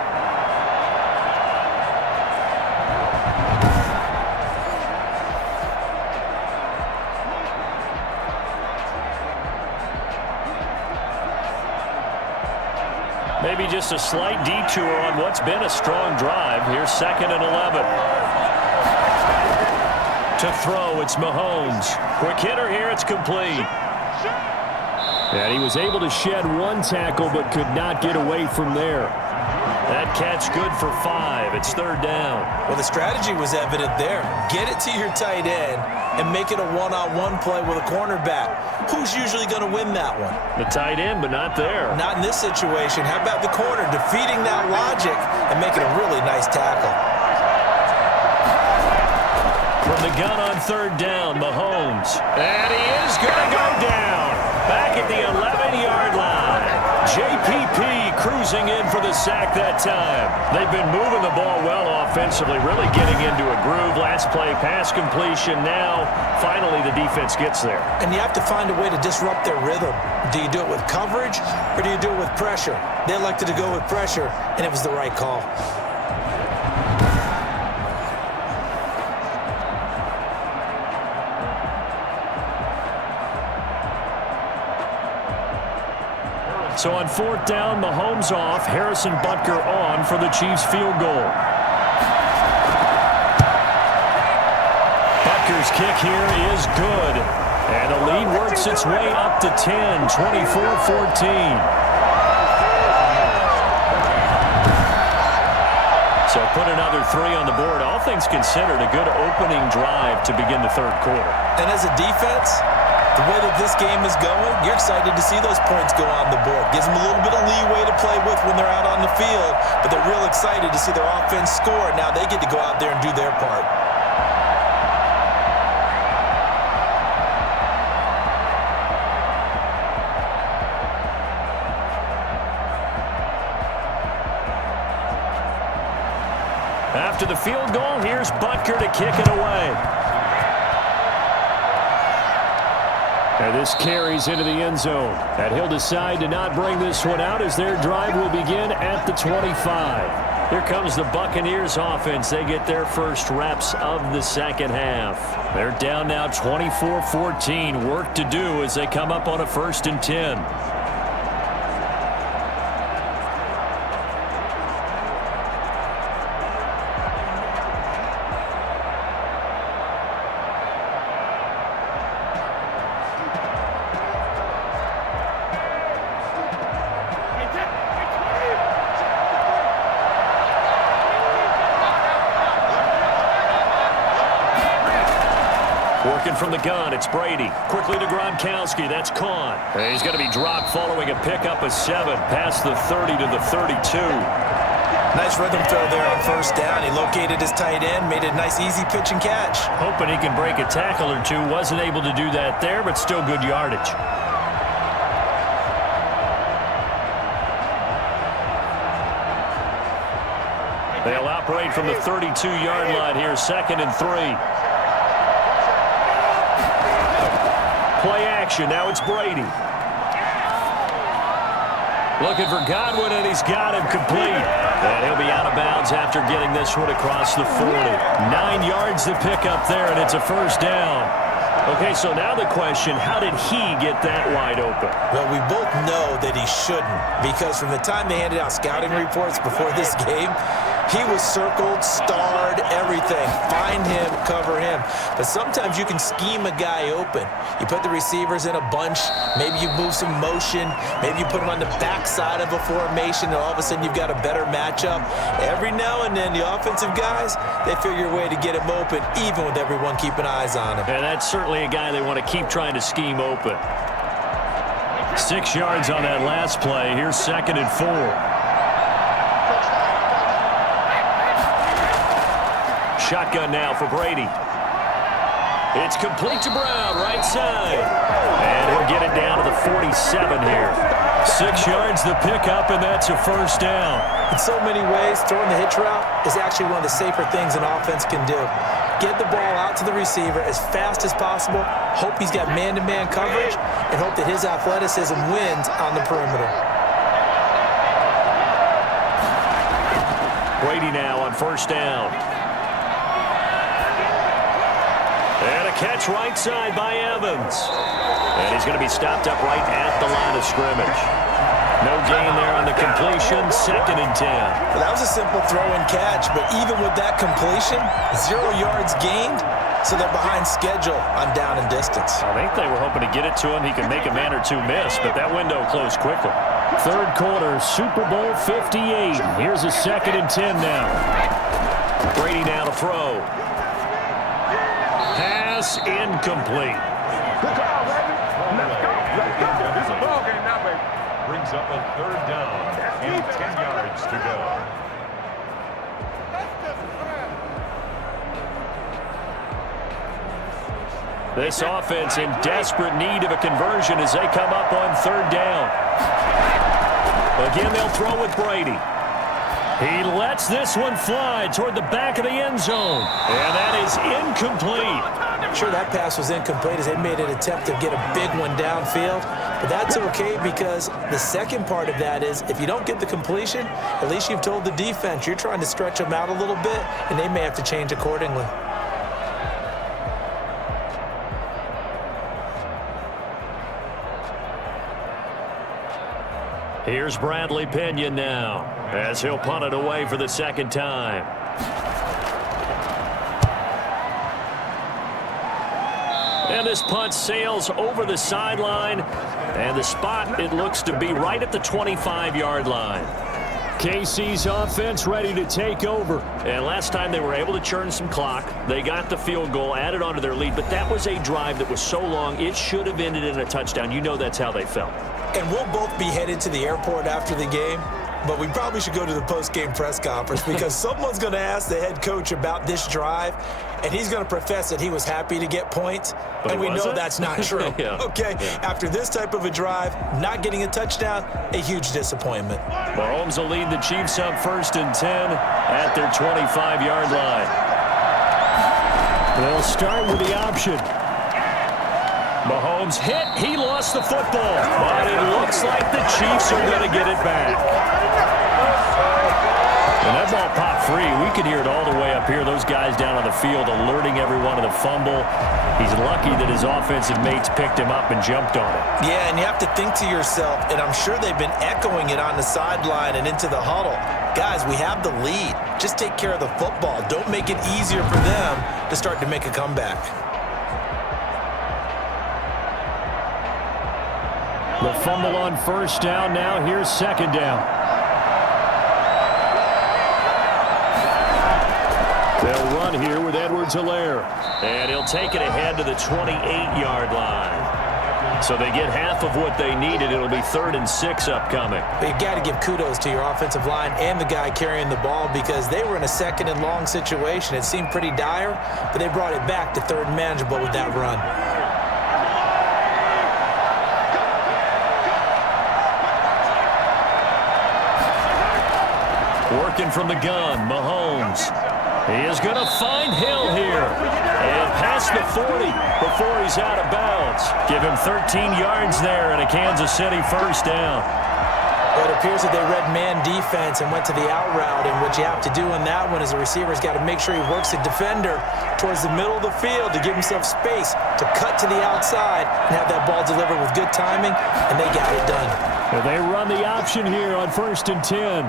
Maybe just a slight detour on what's been a strong drive. Here's 2nd and 11. To throw, it's Mahomes. Quick hitter here, it's complete. And he was able to shed one tackle but could not get away from there. That catch good for 5. It's 3rd down. Well, the strategy was evident there. Get it to your tight end and make it a one-on-one play with a cornerback. Who's usually going to win that one? The tight end, but not there. Not in this situation. How about the corner defeating that logic and making a really nice tackle? From the gun on 3rd down, Mahomes. And he is going to go down. Back at the 11-yard line. JPP cruising in for the sack that time. They've been moving the ball well offensively, really getting into a groove. Last play, pass completion. Now, finally, the defense gets there. And you have to find a way to disrupt their rhythm. Do you do it with coverage or do you do it with pressure? They elected to go with pressure, and it was the right call. So on 4th down, Mahomes off, Harrison Butker on for the Chiefs field goal. Butker's kick here is good. And the lead works its way up to 10, 24-14. So put another 3 on the board. All things considered, a good opening drive to begin the 3rd quarter. And as a defense, the way that this game is going, you're excited to see those points go on the board. Gives them a little bit of leeway to play with when they're out on the field, but they're real excited to see their offense score. Now they get to go out there and do their part. After the field goal, here's Butker to kick it away. And this carries into the end zone. And he'll decide to not bring this one out as their drive will begin at the 25. Here comes the Buccaneers offense. They get their first reps of the 2nd half. They're down now 24-14. Work to do as they come up on a 1st and 10. Working from the gun, it's Brady. Quickly to Gronkowski, that's caught. And he's going to be dropped following a pickup of 7 past the 30 to the 32. Nice rhythm throw there on 1st down. He located his tight end, made it a nice easy pitch and catch. Hoping he can break a tackle or two. Wasn't able to do that there, but still good yardage. They'll operate from the 32-yard line here, 2nd and 3. Play action. Now it's Brady. Looking for Godwin, and he's got him complete. And he'll be out of bounds after getting this one across the 40. 9 yards to pick up there, and it's a 1st down. Okay, so now the question, how did he get that wide open? Well, we both know that he shouldn't, because from the time they handed out scouting reports before this game, he was circled, starred, everything. Find him, cover him. But sometimes you can scheme a guy open. You put the receivers in a bunch. Maybe you move some motion. Maybe you put him on the backside of a formation, and all of a sudden you've got a better matchup. Every now and then, the offensive guys, they figure a way to get him open, even with everyone keeping eyes on him. And that's certainly a guy they want to keep trying to scheme open. 6 yards on that last play. Here's 2nd and 4. Shotgun now for Brady. It's complete to Brown, right side. And he'll get it down to the 47 here. 6 yards the pickup, and that's a 1st down. In so many ways, throwing the hitch route is actually one of the safer things an offense can do. Get the ball out to the receiver as fast as possible, hope he's got man-to-man coverage, and hope that his athleticism wins on the perimeter. Brady now on 1st down. And a catch right side by Evans. And he's going to be stopped up right at the line of scrimmage. No gain there on the completion. 2nd and 10. Well, that was a simple throw and catch, but even with that completion, 0 yards gained, so they're behind schedule on down and distance. I think they were hoping to get it to him. He could make a man or two miss, but that window closed quickly. 3rd quarter, Super Bowl 58. Here's a 2nd and 10 now. Brady now to throw. Pass incomplete. Brings up a 3rd down and 10 yards to go. This offense in desperate need of a conversion as they come up on 3rd down. Again, they'll throw with Brady. He lets this one fly toward the back of the end zone. And that is incomplete. Sure, that pass was incomplete as they made an attempt to get a big one downfield. But that's okay because the second part of that is if you don't get the completion, at least you've told the defense you're trying to stretch them out a little bit, and they may have to change accordingly. Here's Bradley Pinion now as he'll punt it away for the 2nd time. And this punt sails over the sideline, and the spot, it looks to be right at the 25-yard line. KC's offense ready to take over. And last time they were able to churn some clock. They got the field goal, added onto their lead, but that was a drive that was so long, it should have ended in a touchdown. You know that's how they felt. And we'll both be headed to the airport after the game, but we probably should go to the post-game press conference because someone's going to ask the head coach about this drive, and he's going to profess that he was happy to get points, and we know that's not true. After this type of a drive, not getting a touchdown, a huge disappointment. Mahomes will lead the Chiefs up 1st and 10 at their 25-yard line. They'll start with the option. Mahomes hit. He lost the football. But it looks like the Chiefs are going to get it back. And that ball popped free. We could hear it all the way up here. Those guys down on the field alerting everyone of the fumble. He's lucky that his offensive mates picked him up and jumped on it. Yeah, and you have to think to yourself, and I'm sure they've been echoing it on the sideline and into the huddle. Guys, we have the lead. Just take care of the football. Don't make it easier for them to start to make a comeback. The fumble on 1st down. Now here's 2nd down. They'll run here with Edwards-Helaire. And he'll take it ahead to the 28-yard line. So they get half of what they needed. It'll be 3rd and 6 upcoming. But you got to give kudos to your offensive line and the guy carrying the ball because they were in a 2nd and long situation. It seemed pretty dire, but they brought it back to 3rd and manageable with that run. Working from the gun, Mahomes. He is going to find Hill here. And past the 40 before he's out of bounds. Give him 13 yards there and a Kansas City 1st down. Well, it appears that they read man defense and went to the out route. And what you have to do in that one is the receiver's got to make sure he works the defender towards the middle of the field to give himself space to cut to the outside and have that ball delivered with good timing, and they got it done. And they run the option here on 1st and 10.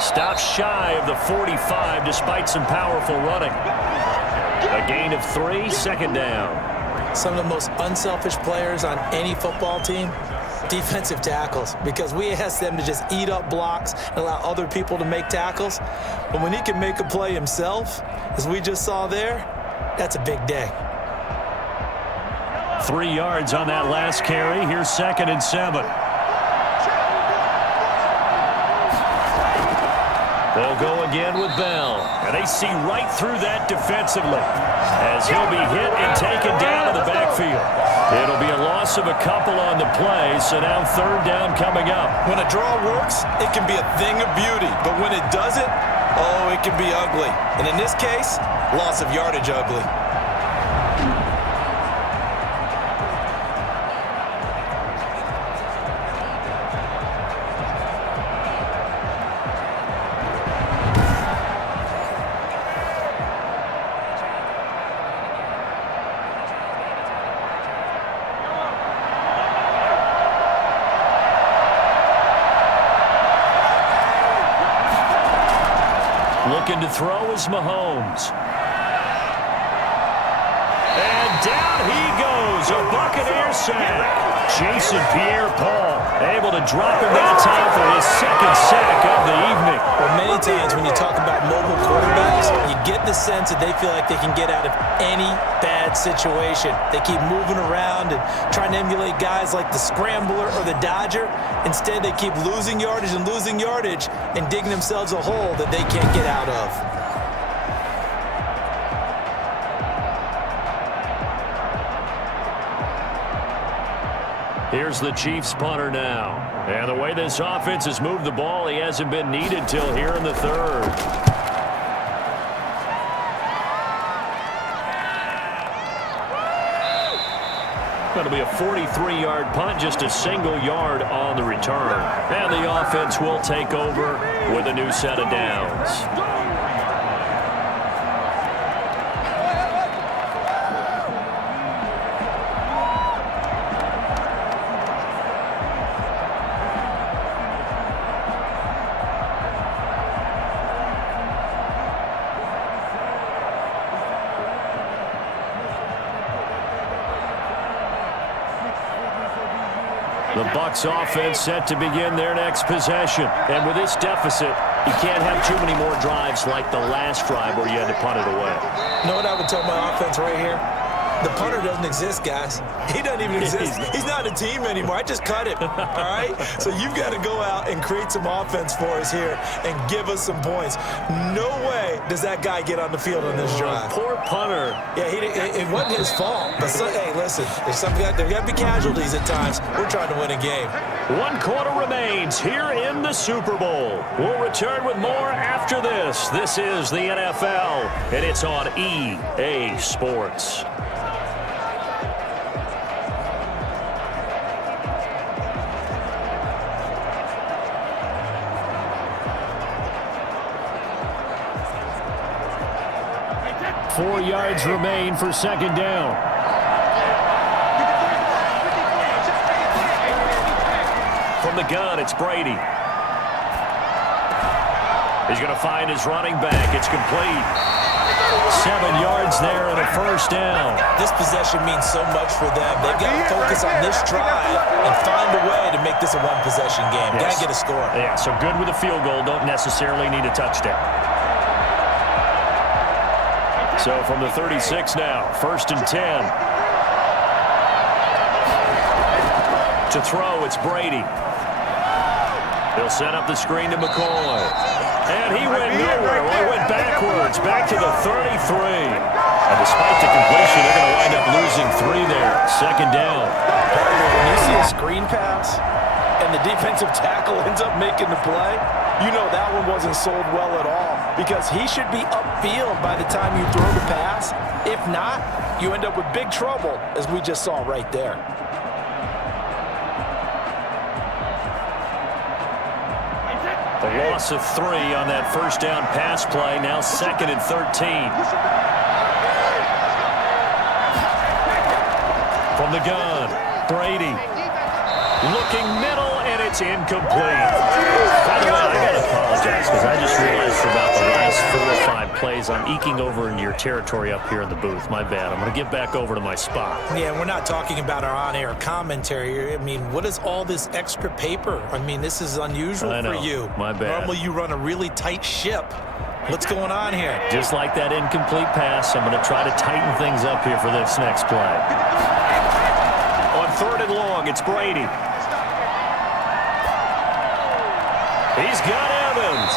Stops shy of the 45 despite some powerful running. A gain of 3, 2nd down. Some of the most unselfish players on any football team, defensive tackles, because we ask them to just eat up blocks and allow other people to make tackles. But when he can make a play himself, as we just saw there, that's a big day. 3 yards on that last carry. Here's 2nd and 7. They'll go again with Bell. And they see right through that defensively as he'll be hit and taken down to the backfield. It'll be a loss of a couple on the play, so now 3rd down coming up. When a draw works, it can be a thing of beauty. But when it doesn't, oh, it can be ugly. And in this case, loss of yardage ugly. Looking to throw is Mahomes. And down he goes, a Buccaneer sack. Jason Pierre-Paul able to drop him that time for his second sack of the evening. Well, many times when you talk about mobile quarterbacks, you get the sense that they feel like they can get out of any bad situation. They keep moving around and trying to emulate guys like the Scrambler or the Dodger. Instead, they keep losing yardage and digging themselves a hole that they can't get out of. Here's the Chiefs punter now. And the way this offense has moved the ball, he hasn't been needed till here in the third. Going to be a 43-yard punt, just a single yard on the return. And the offense will take over with a new set of downs. The Bucs offense set to begin their next possession. And with this deficit, you can't have too many more drives like the last drive where you had to punt it away. You know what I would tell my offense right here? The punter doesn't exist, guys. He doesn't even exist. He's not a team anymore. I just cut him, all right? So you've got to go out and create some offense for us here and give us some points. No way does that guy get on the field on this drive. Poor punter. Yeah, it wasn't his fault. But hey, listen, there's got to be casualties at times. We're trying to win a game. 1 quarter remains here in the Super Bowl. We'll return with more after this. This is the NFL, and it's on EA Sports. Four yards remain for second down. From the gun, it's Brady. He's going to find his running back. It's complete. 7 yards there and a first down. This possession means so much for them. They've got to focus on this drive and find a way to make this a one-possession game. Yes. Got to get a score. Yeah, so good with a field goal. Don't necessarily need a touchdown. So from the 36 now, 1st and 10. To throw, it's Brady. He'll set up the screen to McCoy. And he went nowhere. Well, he went backwards, back to the 33. And despite the completion, they're going to wind up losing 3 there. Second down. When you see a screen pass and the defensive tackle ends up making the play, you know that one wasn't sold well at all because he should be upfield by the time you throw the pass. If not, you end up with big trouble, as we just saw right there. A loss of 3 on that first down pass play. Now 2nd and 13. From the gun, Brady. Looking middle, and it's incomplete. By the way, I got to apologize because I just realized for about the last 4 or 5 plays, I'm eking over into your territory up here in the booth. My bad. I'm going to get back over to my spot. Yeah, we're not talking about our on-air commentary. I mean, what is all this extra paper? I mean, this is unusual for you. My bad. Normally you run a really tight ship. What's going on here? Just like that incomplete pass, I'm going to try to tighten things up here for this next play. On 3rd and long, it's Brady. He's got Evans.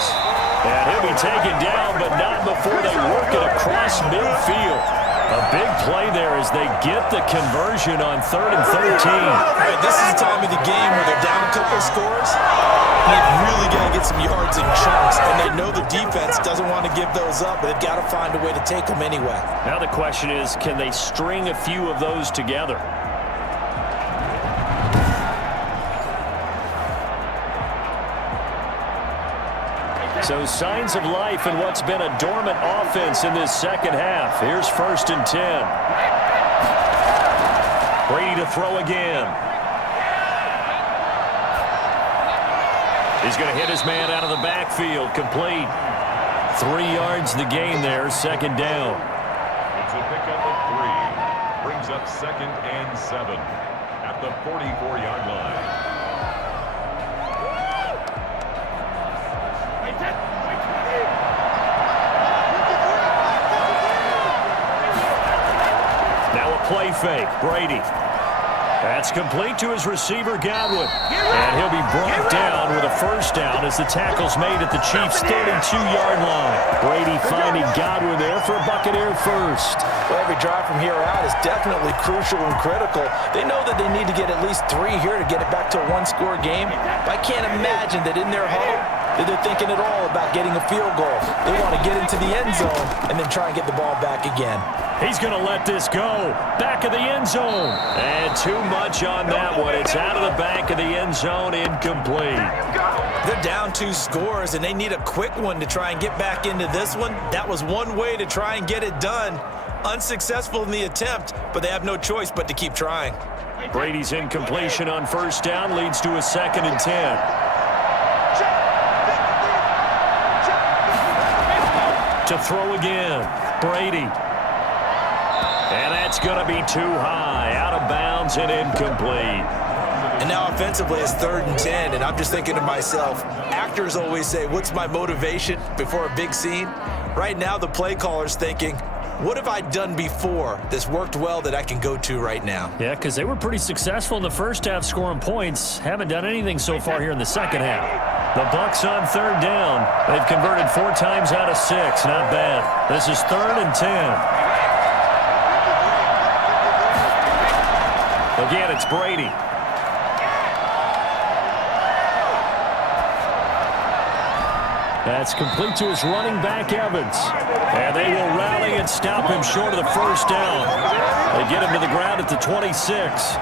And he'll be taken down, but not before they work it across midfield. A big play there as they get the conversion on 3rd and 13. Right, this is the time of the game where they're down a couple of scores. They've really got to get some yards in chunks, and they know the defense doesn't want to give those up, but they've got to find a way to take them anyway. Now the question is, can they string a few of those together? So signs of life in what's been a dormant offense in this second half. Here's 1st and 10. Brady to throw again. He's going to hit his man out of the backfield. Complete. 3 yards the gain there, second down. It's a pickup of 3. Brings up 2nd and 7 at the 44-yard line. Now a play fake. Brady. That's complete to his receiver, Godwin. And he'll be brought down with a first down as the tackle's made at the Chiefs' 32-yard line. Brady finding Godwin there for a Buccaneer first. Well, every drive from here out is definitely crucial and critical. They know that they need to get at least 3 here to get it back to a one-score game. But I can't imagine that in their huddle that they're thinking at all about getting a field goal. They want to get into the end zone and then try and get the ball back again. He's going to let this go. Back of the end zone. And too much on that one. It's out of the back of the end zone, incomplete. They're down 2 scores, and they need a quick one to try and get back into this one. That was one way to try and get it done. Unsuccessful in the attempt, but they have no choice but to keep trying. Brady's incompletion on first down leads to a 2nd and 10. To throw again, Brady. And that's going to be too high, out of bounds and incomplete. And now offensively it's 3rd and 10, and I'm just thinking to myself, actors always say, what's my motivation before a big scene? Right now the play caller's thinking, what have I done before that's worked well that I can go to right now? Yeah, because they were pretty successful in the first half scoring points. Haven't done anything so far here in the second half. The Bucs on 3rd down. They've converted 4 times out of 6. Not bad. This is 3rd and 10. Again, it's Brady. That's complete to his running back, Evans. And they will rally and stop him short of the first down. They get him to the ground at the 26.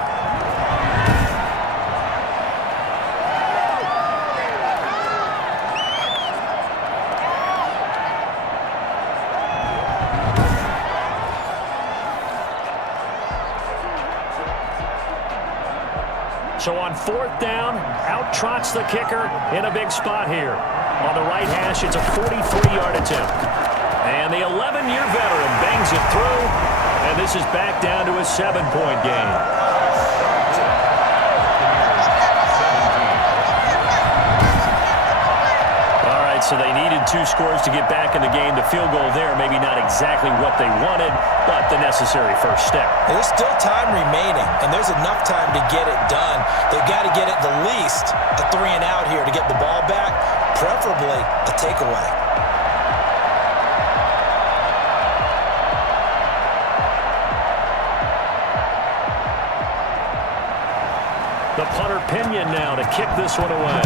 So on 4th down, out trots the kicker in a big spot here. On the right hash, it's a 43-yard attempt. And the 11-year veteran bangs it through, and this is back down to a 7-point game. All right, so they needed 2 scores to get back in the game. The field goal there, maybe not exactly what they wanted, but the necessary first step. There's still time remaining, and there's enough time to get it done. They've got to get at the least a 3 and out here to get the ball back, preferably a takeaway. The punter Pinion now to kick this one away.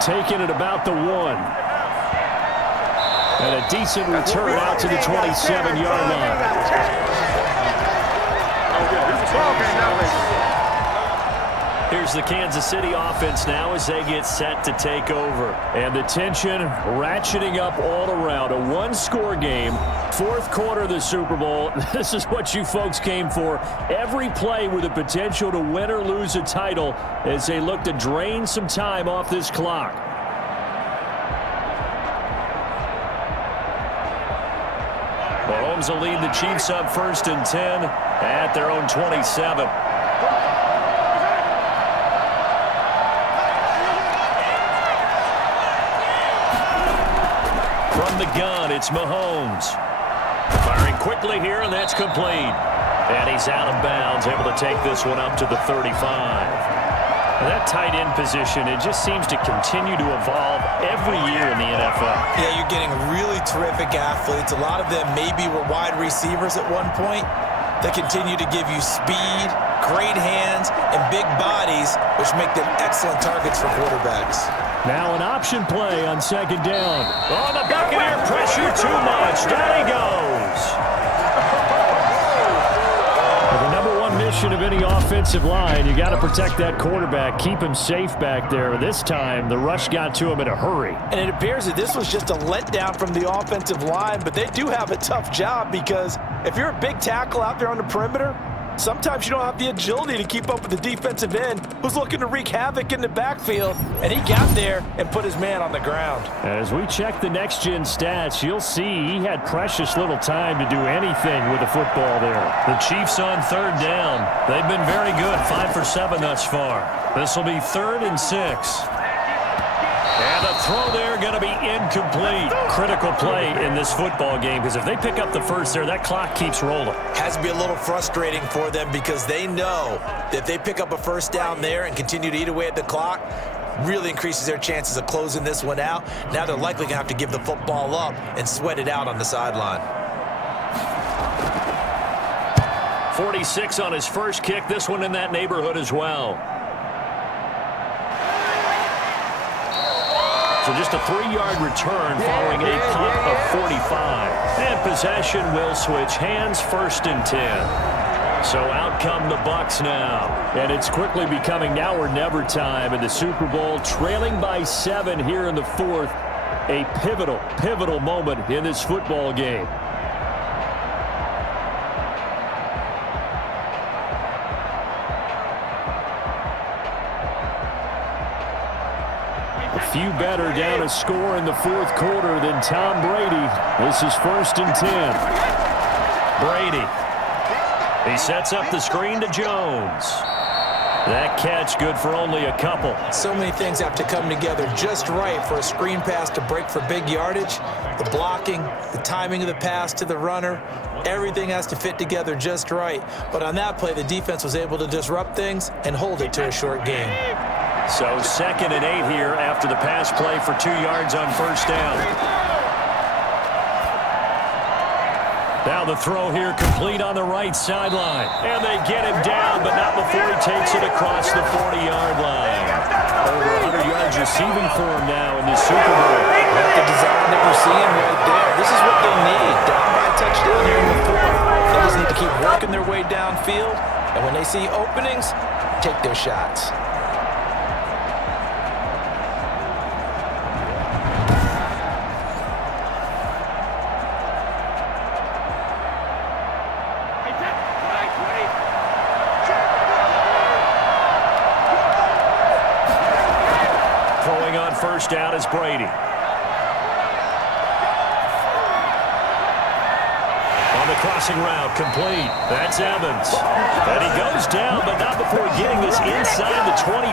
Taking it about the 1. And a decent return out to the 27-yard line. Here's the Kansas City offense now as they get set to take over. And the tension ratcheting up all around. A 1-score game, 4th quarter of the Super Bowl. This is what you folks came for. Every play with the potential to win or lose a title as they look to drain some time off this clock. Mahomes will lead the Chiefs up 1st and 10 at their own 27. From the gun, it's Mahomes. Firing quickly here, and that's complete. And he's out of bounds, able to take this one up to the 35. That tight end position, it just seems to continue to evolve every year in the NFL. Yeah, you're getting really terrific athletes. A lot of them maybe were wide receivers at one point. They continue to give you speed, great hands, and big bodies, which make them excellent targets for quarterbacks. Now an option play on 2nd down. Oh, the Buccaneer pressure too much. Down he goes. The number 1 mission of any offensive line, you got to protect that quarterback, keep him safe back there. This time, the rush got to him in a hurry. And it appears that this was just a letdown from the offensive line, but they do have a tough job because if you're a big tackle out there on the perimeter, Sometimes you don't have the agility to keep up with the defensive end who's looking to wreak havoc in the backfield, and he got there and put his man on the ground. As we check the next-gen stats, you'll see he had precious little time to do anything with the football there. The Chiefs on third down. They've been very good, 5 for 7 thus far. This will be 3rd and 6. And the throw there going to be incomplete. Critical play in this football game because if they pick up the first there, that clock keeps rolling. Has to be a little frustrating for them because they know that if they pick up a first down there and continue to eat away at the clock, really increases their chances of closing this one out. Now they're likely going to have to give the football up and sweat it out on the sideline. 46 on his first kick. This one in that neighborhood as well. So just a 3-yard return following a punt of 45. And possession will switch hands, 1st and 10. So out come the Bucs now. And it's quickly becoming now or never time in the Super Bowl, trailing by 7 here in the 4th. A pivotal moment in this football game. Few better down a score in the 4th quarter than Tom Brady. This is 1st and 10. Brady. He sets up the screen to Jones. That catch good for only a couple. So many things have to come together just right for a screen pass to break for big yardage. The blocking, the timing of the pass to the runner, everything has to fit together just right. But on that play, the defense was able to disrupt things and hold it to a short game. So 2nd and 8 here after the pass play for 2 yards on 1st down. Now the throw here complete on the right sideline. And they get him down, but not before he takes it across the 40-yard line. Over 100 yards receiving for him now in this Super Bowl. That's the design that we're seeing right there. This is what they need. Down by a touchdown here in the 4th. They just need to keep working their way downfield. And when they see openings, take their shots. First down is Brady. On the crossing route, complete. That's Evans. And he goes down, but not before getting this inside the 25.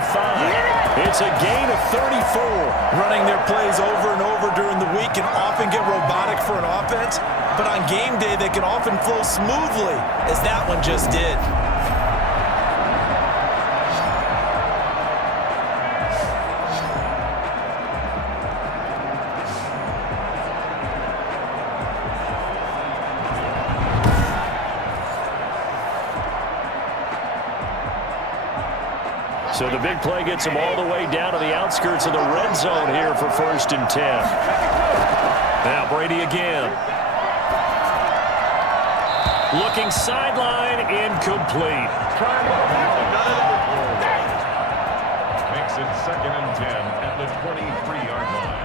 It's a gain of 34. Running their plays over and over during the week can often get robotic for an offense, but on game day, they can often flow smoothly, as that one just did. So the big play gets him all the way down to the outskirts of the red zone here for 1st and 10. Now Brady again. Looking sideline, incomplete. Makes it 2nd and 10 at the 23-yard line.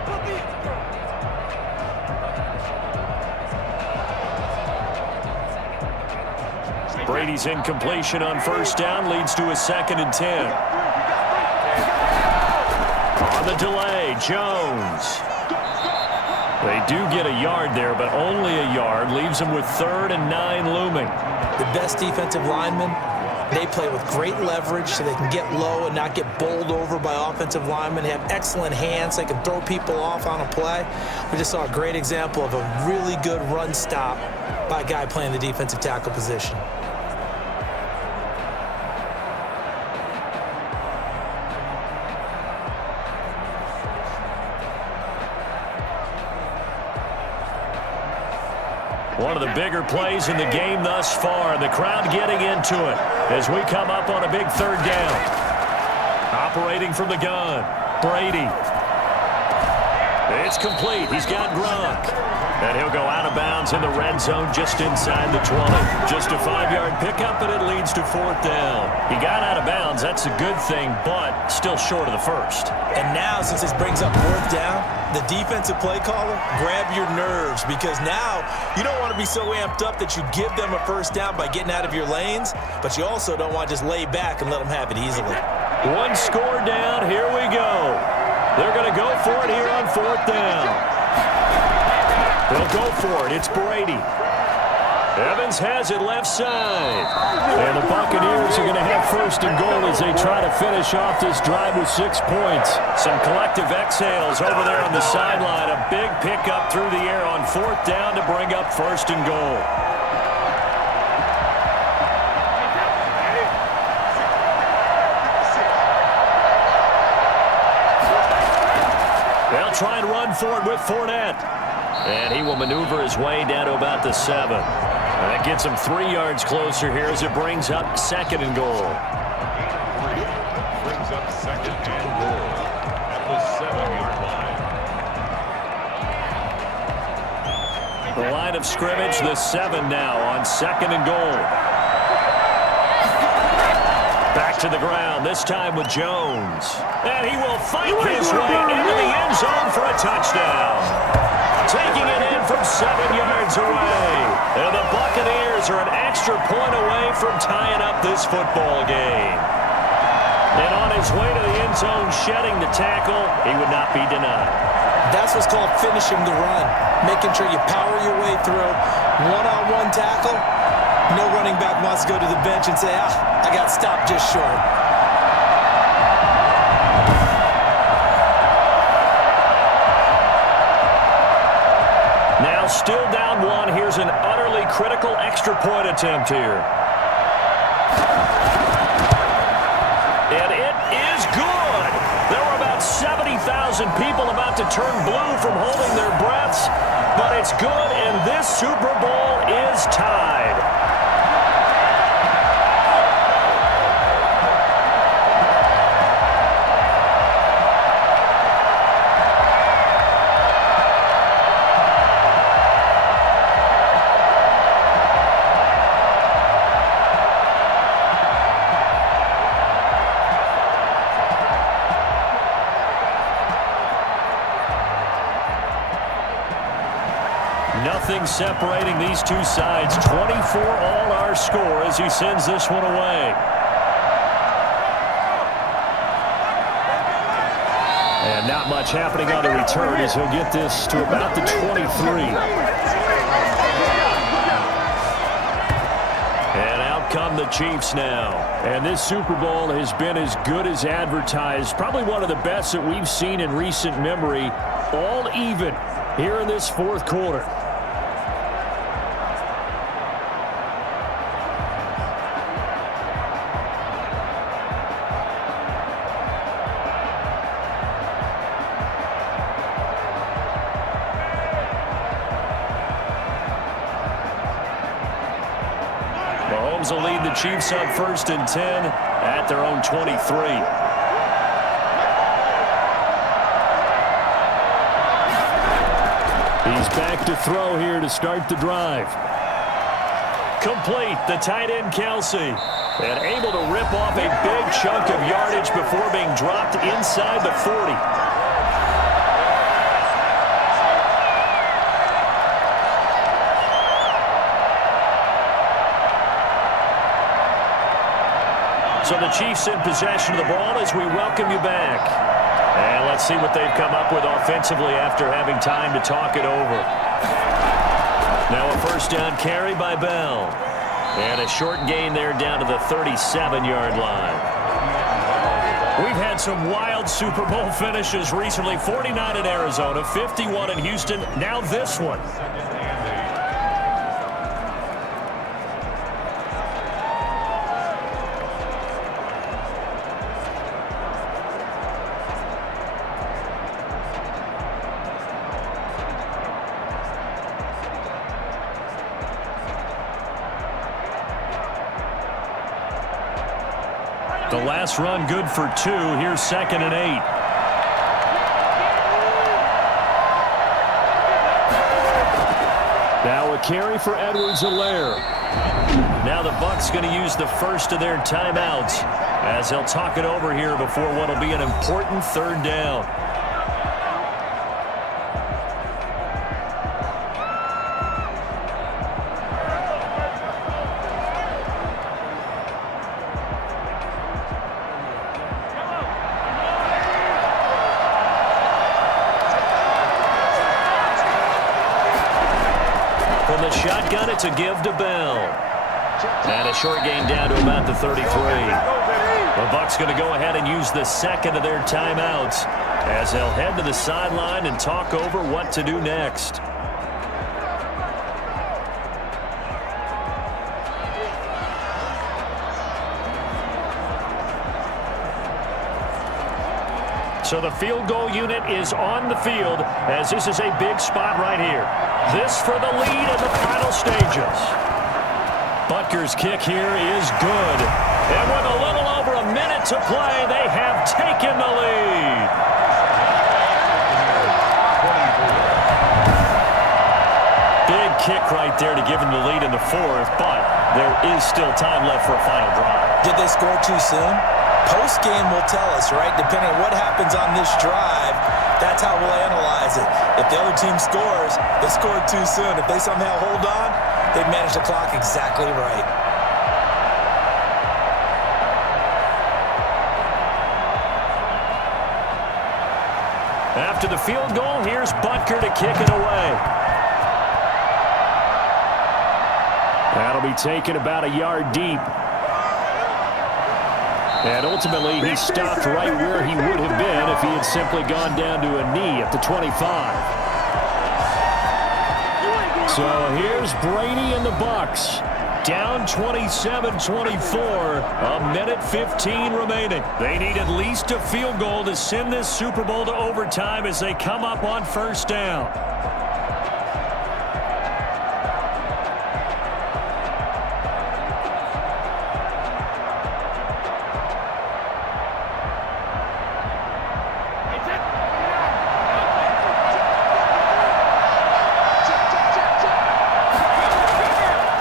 Brady's incompletion on 1st down leads to a 2nd and 10. On the delay, Jones. They do get a yard there, but only a yard. Leaves them with 3rd and 9 looming. The best defensive linemen, they play with great leverage so they can get low and not get bowled over by offensive linemen. They have excellent hands. They can throw people off on a play. We just saw a great example of a really good run stop by a guy playing the defensive tackle position. One of the bigger plays in the game thus far. The crowd getting into it as we come up on a big 3rd down. Operating from the gun, Brady. It's complete. He's got Gronk. And he'll go out of bounds in the red zone just inside the 20. Just a 5-yard pickup, and it leads to 4th down. He got out of bounds. That's a good thing, but still short of the 1st. And now, since this brings up 4th down, the defensive play caller, grab your nerves, because now you don't want to be so amped up that you give them a first down by getting out of your lanes, but you also don't want to just lay back and let them have it easily. One score down. Here we go. They're going to go for it here on fourth down. They'll go for it. It's Brady. Evans has it left side. And the Buccaneers are going to have first and goal as they try to finish off this drive with 6 points. Some collective exhales over there on the sideline. A big pickup through the air on fourth down to bring up first and goal. They'll try and run for it with Fournette. And he will maneuver his way down to about the 7. And that gets him 3 yards closer here as it brings up second and goal. Brings up second and goal at the 7-yard line. The line of scrimmage, the 7 now on second and goal. Back to the ground, this time with Jones. And he will fight his way into the end zone for a touchdown. Taking it in from 7 yards away. And the Buccaneers are an extra point away from tying up this football game. And on his way to the end zone, shedding the tackle, he would not be denied. That's what's called finishing the run, making sure you power your way through. One-on-one tackle, no running back wants to go to the bench and say, I got stopped just short. Now still down 1. Here's an utterly critical extra point attempt here. And it is good. There were about 70,000 people about to turn blue from holding their breaths, but it's good, and this Super Bowl is tied. Nothing separating these two sides. 24 all our score as he sends this one away. And not much happening on the return as he'll get this to about the 23. And out come the Chiefs now. And this Super Bowl has been as good as advertised. Probably one of the best that we've seen in recent memory. All even here in this fourth quarter. Mahomes will lead the Chiefs on 1st and 10 at their own 23. He's back to throw here to start the drive. Complete, the tight end Kelsey. And able to rip off a big chunk of yardage before being dropped inside the 40. So the Chiefs in possession of the ball as we welcome you back. And let's see what they've come up with offensively after having time to talk it over. Now a first down carry by Bell. And a short gain there down to the 37-yard line. We've had some wild Super Bowl finishes recently. 49 in Arizona, 51 in Houston, now this one. The last run good for 2. Here's 2nd and 8. Now a carry for Edwards-Helaire. Now the Bucs going to use the first of their timeouts as they'll talk it over here before what will be an important 3rd down. From the shotgun, it's a give to Bell. And a short gain down to about the 33. The Bucs going to go ahead and use the second of their timeouts as they'll head to the sideline and talk over what to do next. So the field goal unit is on the field as this is a big spot right here. This for the lead in the final stages. Butker's kick here is good. And with a little over a minute to play, they have taken the lead. Big kick right there to give them the lead in the fourth, but there is still time left for a final drive. Did they score too soon? Post-game will tell us, right? Depending on what happens on this drive, that's how we'll analyze it. If the other team scores, they scored too soon. If they somehow hold on, they've managed the clock exactly right. After the field goal, here's Butker to kick it away. That'll be taken about a yard deep. And ultimately, he stopped right where he would have been if he had simply gone down to a knee at the 25. So here's Brady and the Bucs. Down 27-24, a minute 15 remaining. They need at least a field goal to send this Super Bowl to overtime as they come up on first down.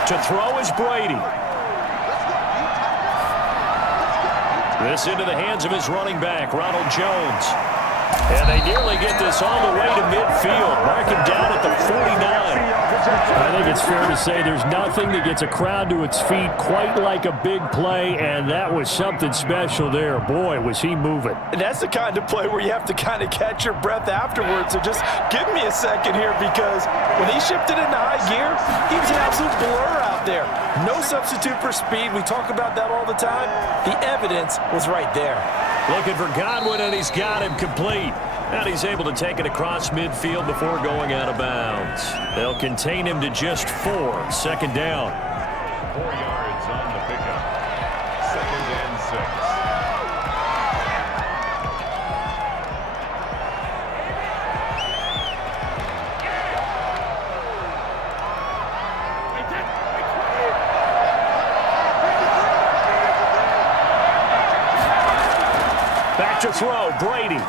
To throw is Brady. This into the hands of his running back, Ronald Jones. And they nearly get this all the way to midfield. Mark him down at the 49. I think it's fair to say there's nothing that gets a crowd to its feet quite like a big play, and that was something special there. Boy, was he moving. And that's the kind of play where you have to kind of catch your breath afterwards. So just give me a second here, because when he shifted into high gear, he was an absolute blur out there. No substitute for speed. We talk about that all the time. The evidence was right there. Looking for Godwin, and he's got him complete. And he's able to take it across midfield before going out of bounds. They'll contain him to just 4. Second down. 4 yards on the pickup. 2nd and 6. Back to throw, Brady.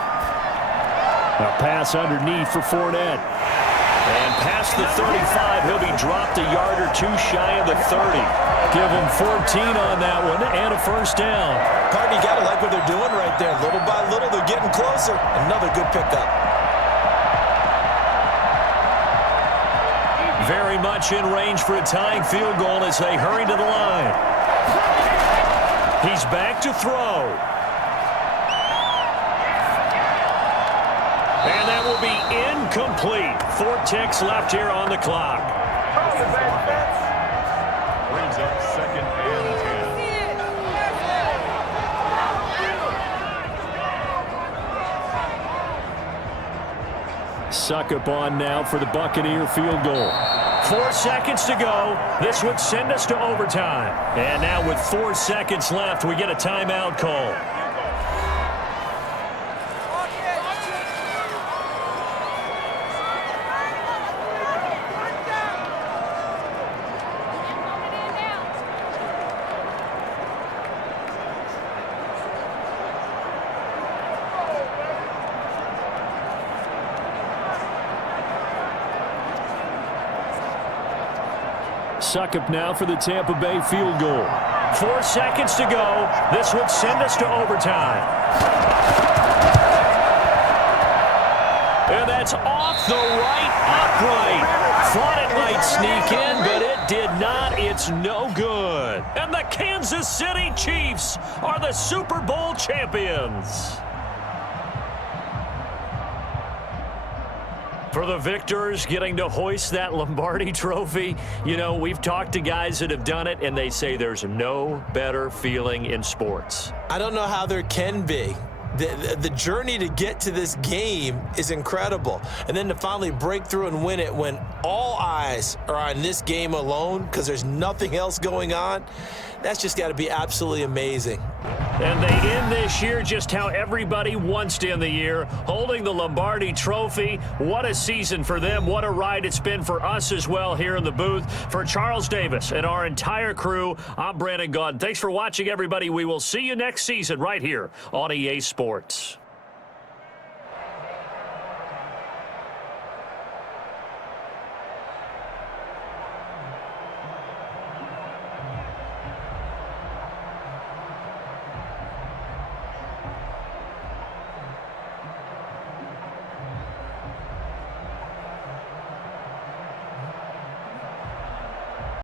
A pass underneath for Fournette. And past the 35, he'll be dropped a yard or two shy of the 30. Give him 14 on that one and a first down. Partner, you got to like what they're doing right there. Little by little, they're getting closer. Another good pickup. Very much in range for a tying field goal as they hurry to the line. He's back to throw. And that will be incomplete. 4 ticks left here on the clock. Brings up 2nd and 10. Succop on now for the Buccaneer field goal. 4 seconds to go. This would send us to overtime. And now with 4 seconds left, we get a timeout call. Succop now for the Tampa Bay field goal. 4 seconds to go. This would send us to overtime. And that's off the right upright. Thought it might sneak in, but it did not. It's no good. And the Kansas City Chiefs are the Super Bowl champions. For the victors, getting to hoist that Lombardi trophy, you know, we've talked to guys that have done it, and they say there's no better feeling in sports. I don't know how there can be. The journey to get to this game is incredible. And then to finally break through and win it when all eyes are on this game alone because there's nothing else going on, that's just got to be absolutely amazing. And they end this year just how everybody wants to end the year, holding the Lombardi trophy. What a season for them. What a ride it's been for us as well here in the booth. For Charles Davis and our entire crew, I'm Brandon Gaudin. Thanks for watching, everybody. We will see you next season right here on EA Sports.